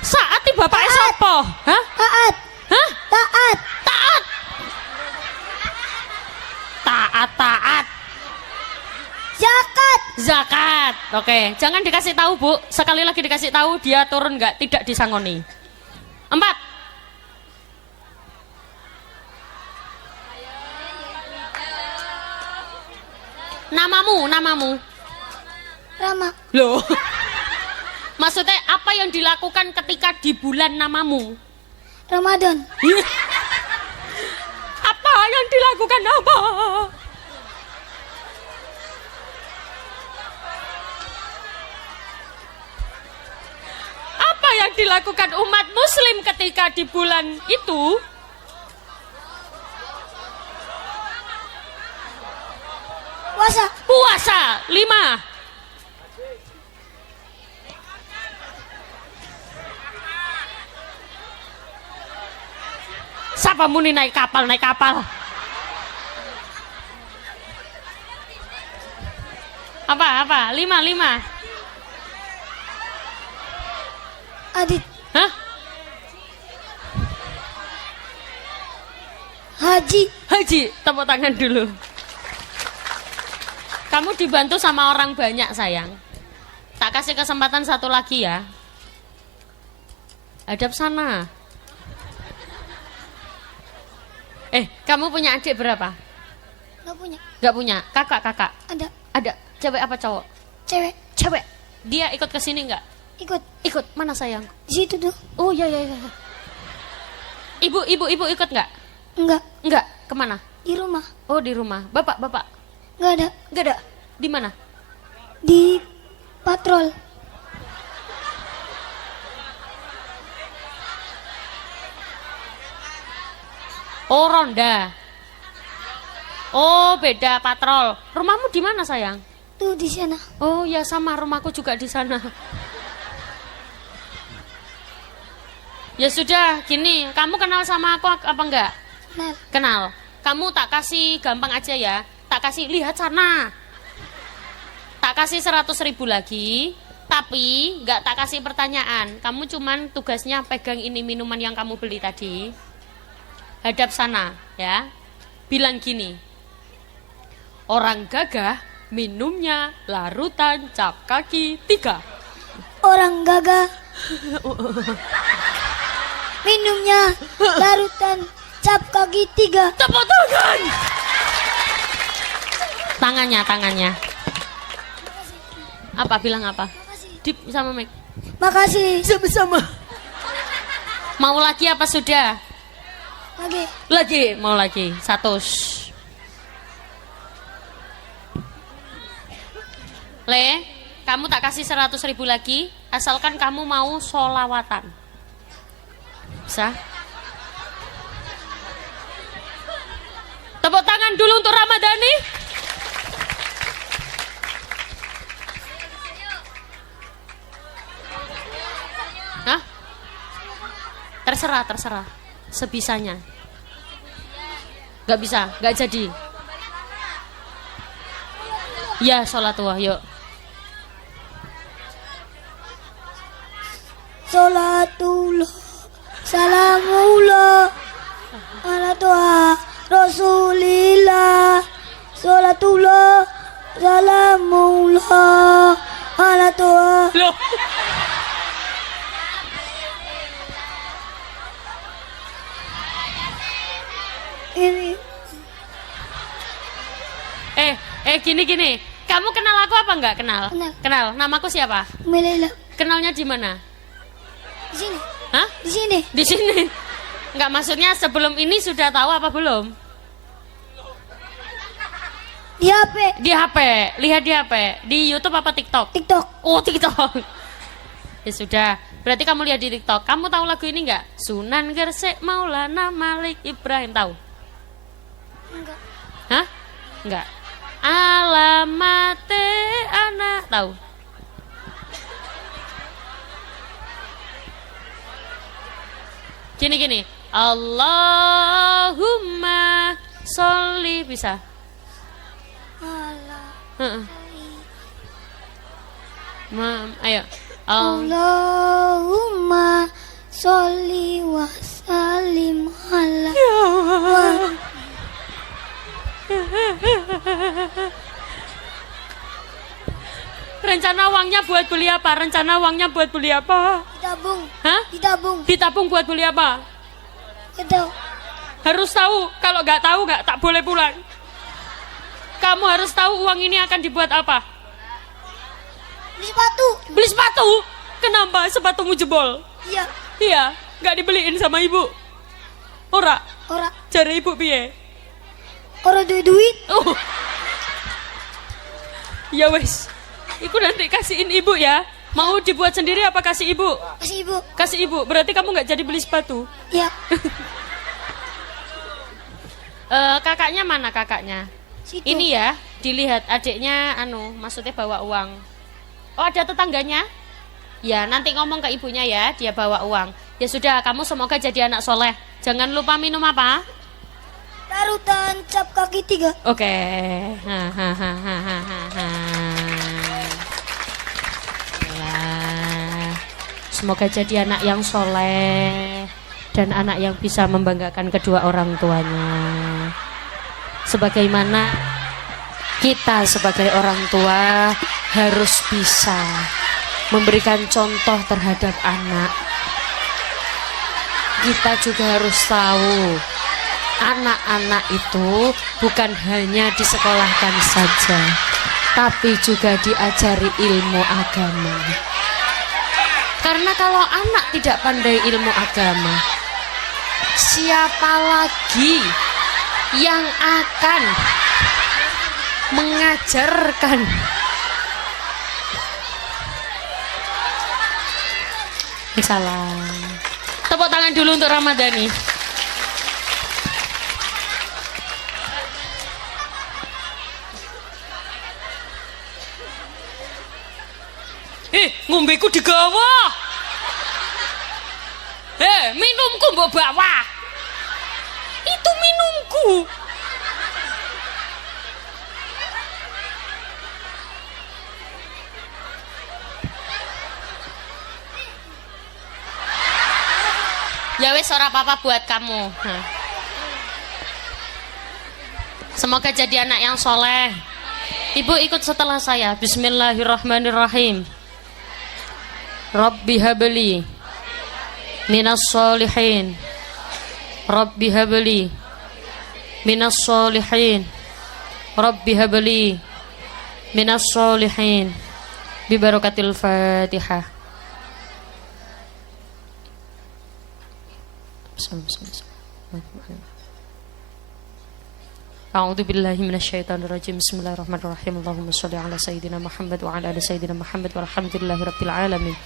Saat di bapaknya sapa? Hah? Taat. Hah? Taat. Taat. Taat Zakat. Oke, jangan dikasih tahu, Bu. Sekali lagi dikasih tahu dia turun nggak, tidak disangoni. 4. Namamu. Rama. Loh. Maksudnya apa yang dilakukan ketika di bulan namamu? Ramadan. Apa yang dilakukan apa? Apa yang dilakukan umat muslim ketika di bulan itu? Puasa 5. Siapa muni naik kapal? Apa? 5. Adit. Hah? Haji, tepuk tangan dulu. Kamu dibantu sama orang banyak, sayang. Tak kasih kesempatan satu lagi ya. Hadap sana. Kamu punya adik berapa? Nggak punya. Gak punya. Kakak. Ada. Cewek apa cowok? Cewek. Dia ikut ke sini nggak? Ikut. Mana sayang? Di situ tuh. Oh iya. Ibu ikut nggak? Enggak. Kemana? Di rumah. Oh di rumah. Bapak? Nggak ada. Di mana? Di patrol. Oh ronda. Oh beda patrol. Rumahmu di mana sayang? Tuh di sana. Oh ya sama, rumahku juga di sana. Ya sudah, gini, kamu kenal sama aku apa enggak? Kenal. Kamu tak kasih gampang aja ya. Tak kasih lihat sana. Tak kasih 100.000 lagi. Tapi enggak tak kasih pertanyaan. Kamu cuman tugasnya pegang ini minuman yang kamu beli tadi. Hadap sana ya. Bilang gini. Orang gagah minumnya larutan cap kaki 3. Orang gagah minumnya larutan cap kaki 3. Tepuk tangan. Tangannya. Apa bilang apa? Dip sama Mike. Makasih. Sama-sama. Mau lagi apa sudah? Lagi, mau lagi. 100. Le, kamu tak kasih 100.000 lagi, asalkan kamu mau sholawatan. Bisa? Tepuk tangan dulu untuk Ramadhani. Hah? Terserah. Sebisanya. Gak bisa, gak jadi. Ya, sholatullah, yuk. Sholatullah, salamullah, ala tuha rasulillah. Sholatullah, salamullah, ala tuha. Loh. Ini. Gini. Kamu kenal aku apa enggak? Kenal. Namaku siapa? Melela. Kenalnya di mana? Di sini. Hah? Di sini. Enggak, maksudnya sebelum ini sudah tahu apa belum? Di HP. Lihat di HP. Di YouTube apa TikTok? TikTok. Oh, TikTok. Ya sudah. Berarti kamu lihat di TikTok. Kamu tahu lagu ini enggak? Sunan Gresik Maulana Malik Ibrahim, tahu? Enggak. Hah? Enggak. Alamate anak, tahu? Gini. Allahumma sholli, bisa? Allah. Ayo. Allahumma sholli wa sallim ala. Rencana uangnya buat beli apa? Rencana uangnya buat beli apa? Ditabung. Hah? Ditabung. Ditabung buat beli apa? Gitu. Harus tahu. Kalau nggak tahu nggak tak boleh pulang. Kamu harus tahu uang ini akan dibuat apa? Beli sepatu. Beli sepatu. Kenapa sepatumu jebol? Iya. Iya, nggak dibeliin sama ibu. Ora, Ora. cari ibu piye? Ora duit. Oh. Ya wes. Iku nanti kasihin ibu ya. Mau dibuat sendiri apa kasih ibu? Kasih ibu. Kasih ibu. Berarti kamu nggak jadi beli sepatu. Iya. Kakaknya mana kakaknya? Situ. Ini ya, dilihat adiknya maksudnya bawa uang. Oh, ada tetangganya? Ya, nanti ngomong ke ibunya ya, dia bawa uang. Ya sudah, kamu semoga jadi anak soleh. Jangan lupa minum apa? Larutan cap kaki 3. Oke. Ya. Semoga jadi anak yang soleh dan anak yang bisa membanggakan kedua orang tuanya. Sebagaimana kita sebagai orang tua harus bisa memberikan contoh terhadap anak. Kita juga harus tahu anak-anak itu bukan hanya disekolahkan saja, tapi juga diajari ilmu agama. Karena kalau anak tidak pandai ilmu agama, siapa lagi yang akan mengajarkan? Salam. Tepuk tangan dulu untuk Ramadhani. Ngombeku digawa. Minumku mbok bawa. Itu minumku. Ya wes ora apa-apa buat kamu. Semoga jadi anak yang soleh. Ibu ikut setelah saya. Bismillahirrahmanirrahim. Rabbi habli minas solihin. Rabbi habli minas solihin. Rabbi habli minas solihin. Bibarakatil Fatihah. A'udzu billahi minasyaitonir rajim. Bismillahirrahmanirrahim. Allahumma shalli ala sayyidina Muhammad wa ala ali sayyidina Muhammad walhamdulillahi rabbil alamin.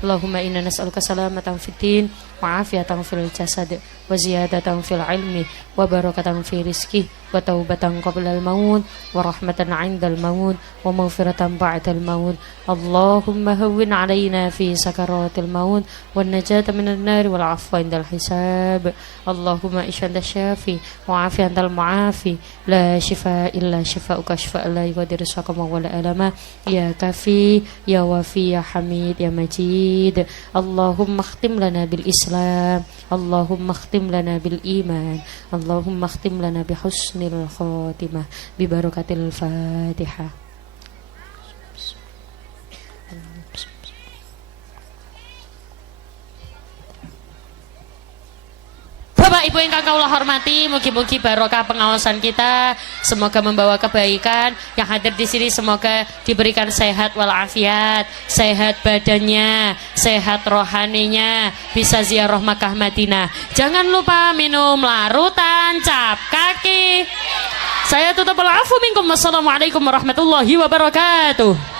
Allahumma inna nas'aluka salamatan fid din wa afiyatan fil jasad wa ziyadatan fil ilmi wa barakatan fi rizqi wa taubatan qabla al maut wa rahmatan 'indal maut wa maghfiratan ba'dal maut. Allahumma hawwin 'alaina fi sakaratil maut wan najata minan nar wal 'afwa 'indal hisab. Allahumma isyanta syafi wa afiyantal mu'afi la shifaa illa shifaa'uka shifaa la yughadiru saqama wa la alama ya kafi ya wafi ya hamid ya majid. Allahumma khtim lana bil Islam, Allahumma khtim lana bil iman, Allahumma khtim lana bi husnil khatimah bi barakatil Fatihah. Bapak Ibu yang kau hormati, mugi-mugi barokah pengawasan kita semoga membawa kebaikan. Yang hadir di sini semoga diberikan sehat walafiat, sehat badannya, sehat rohaninya, bisa ziarah Makkah Madinah. Jangan lupa minum larutan cap kaki. Saya tutup al-afu minkum. Wassalamualaikum warahmatullahi wabarakatuh.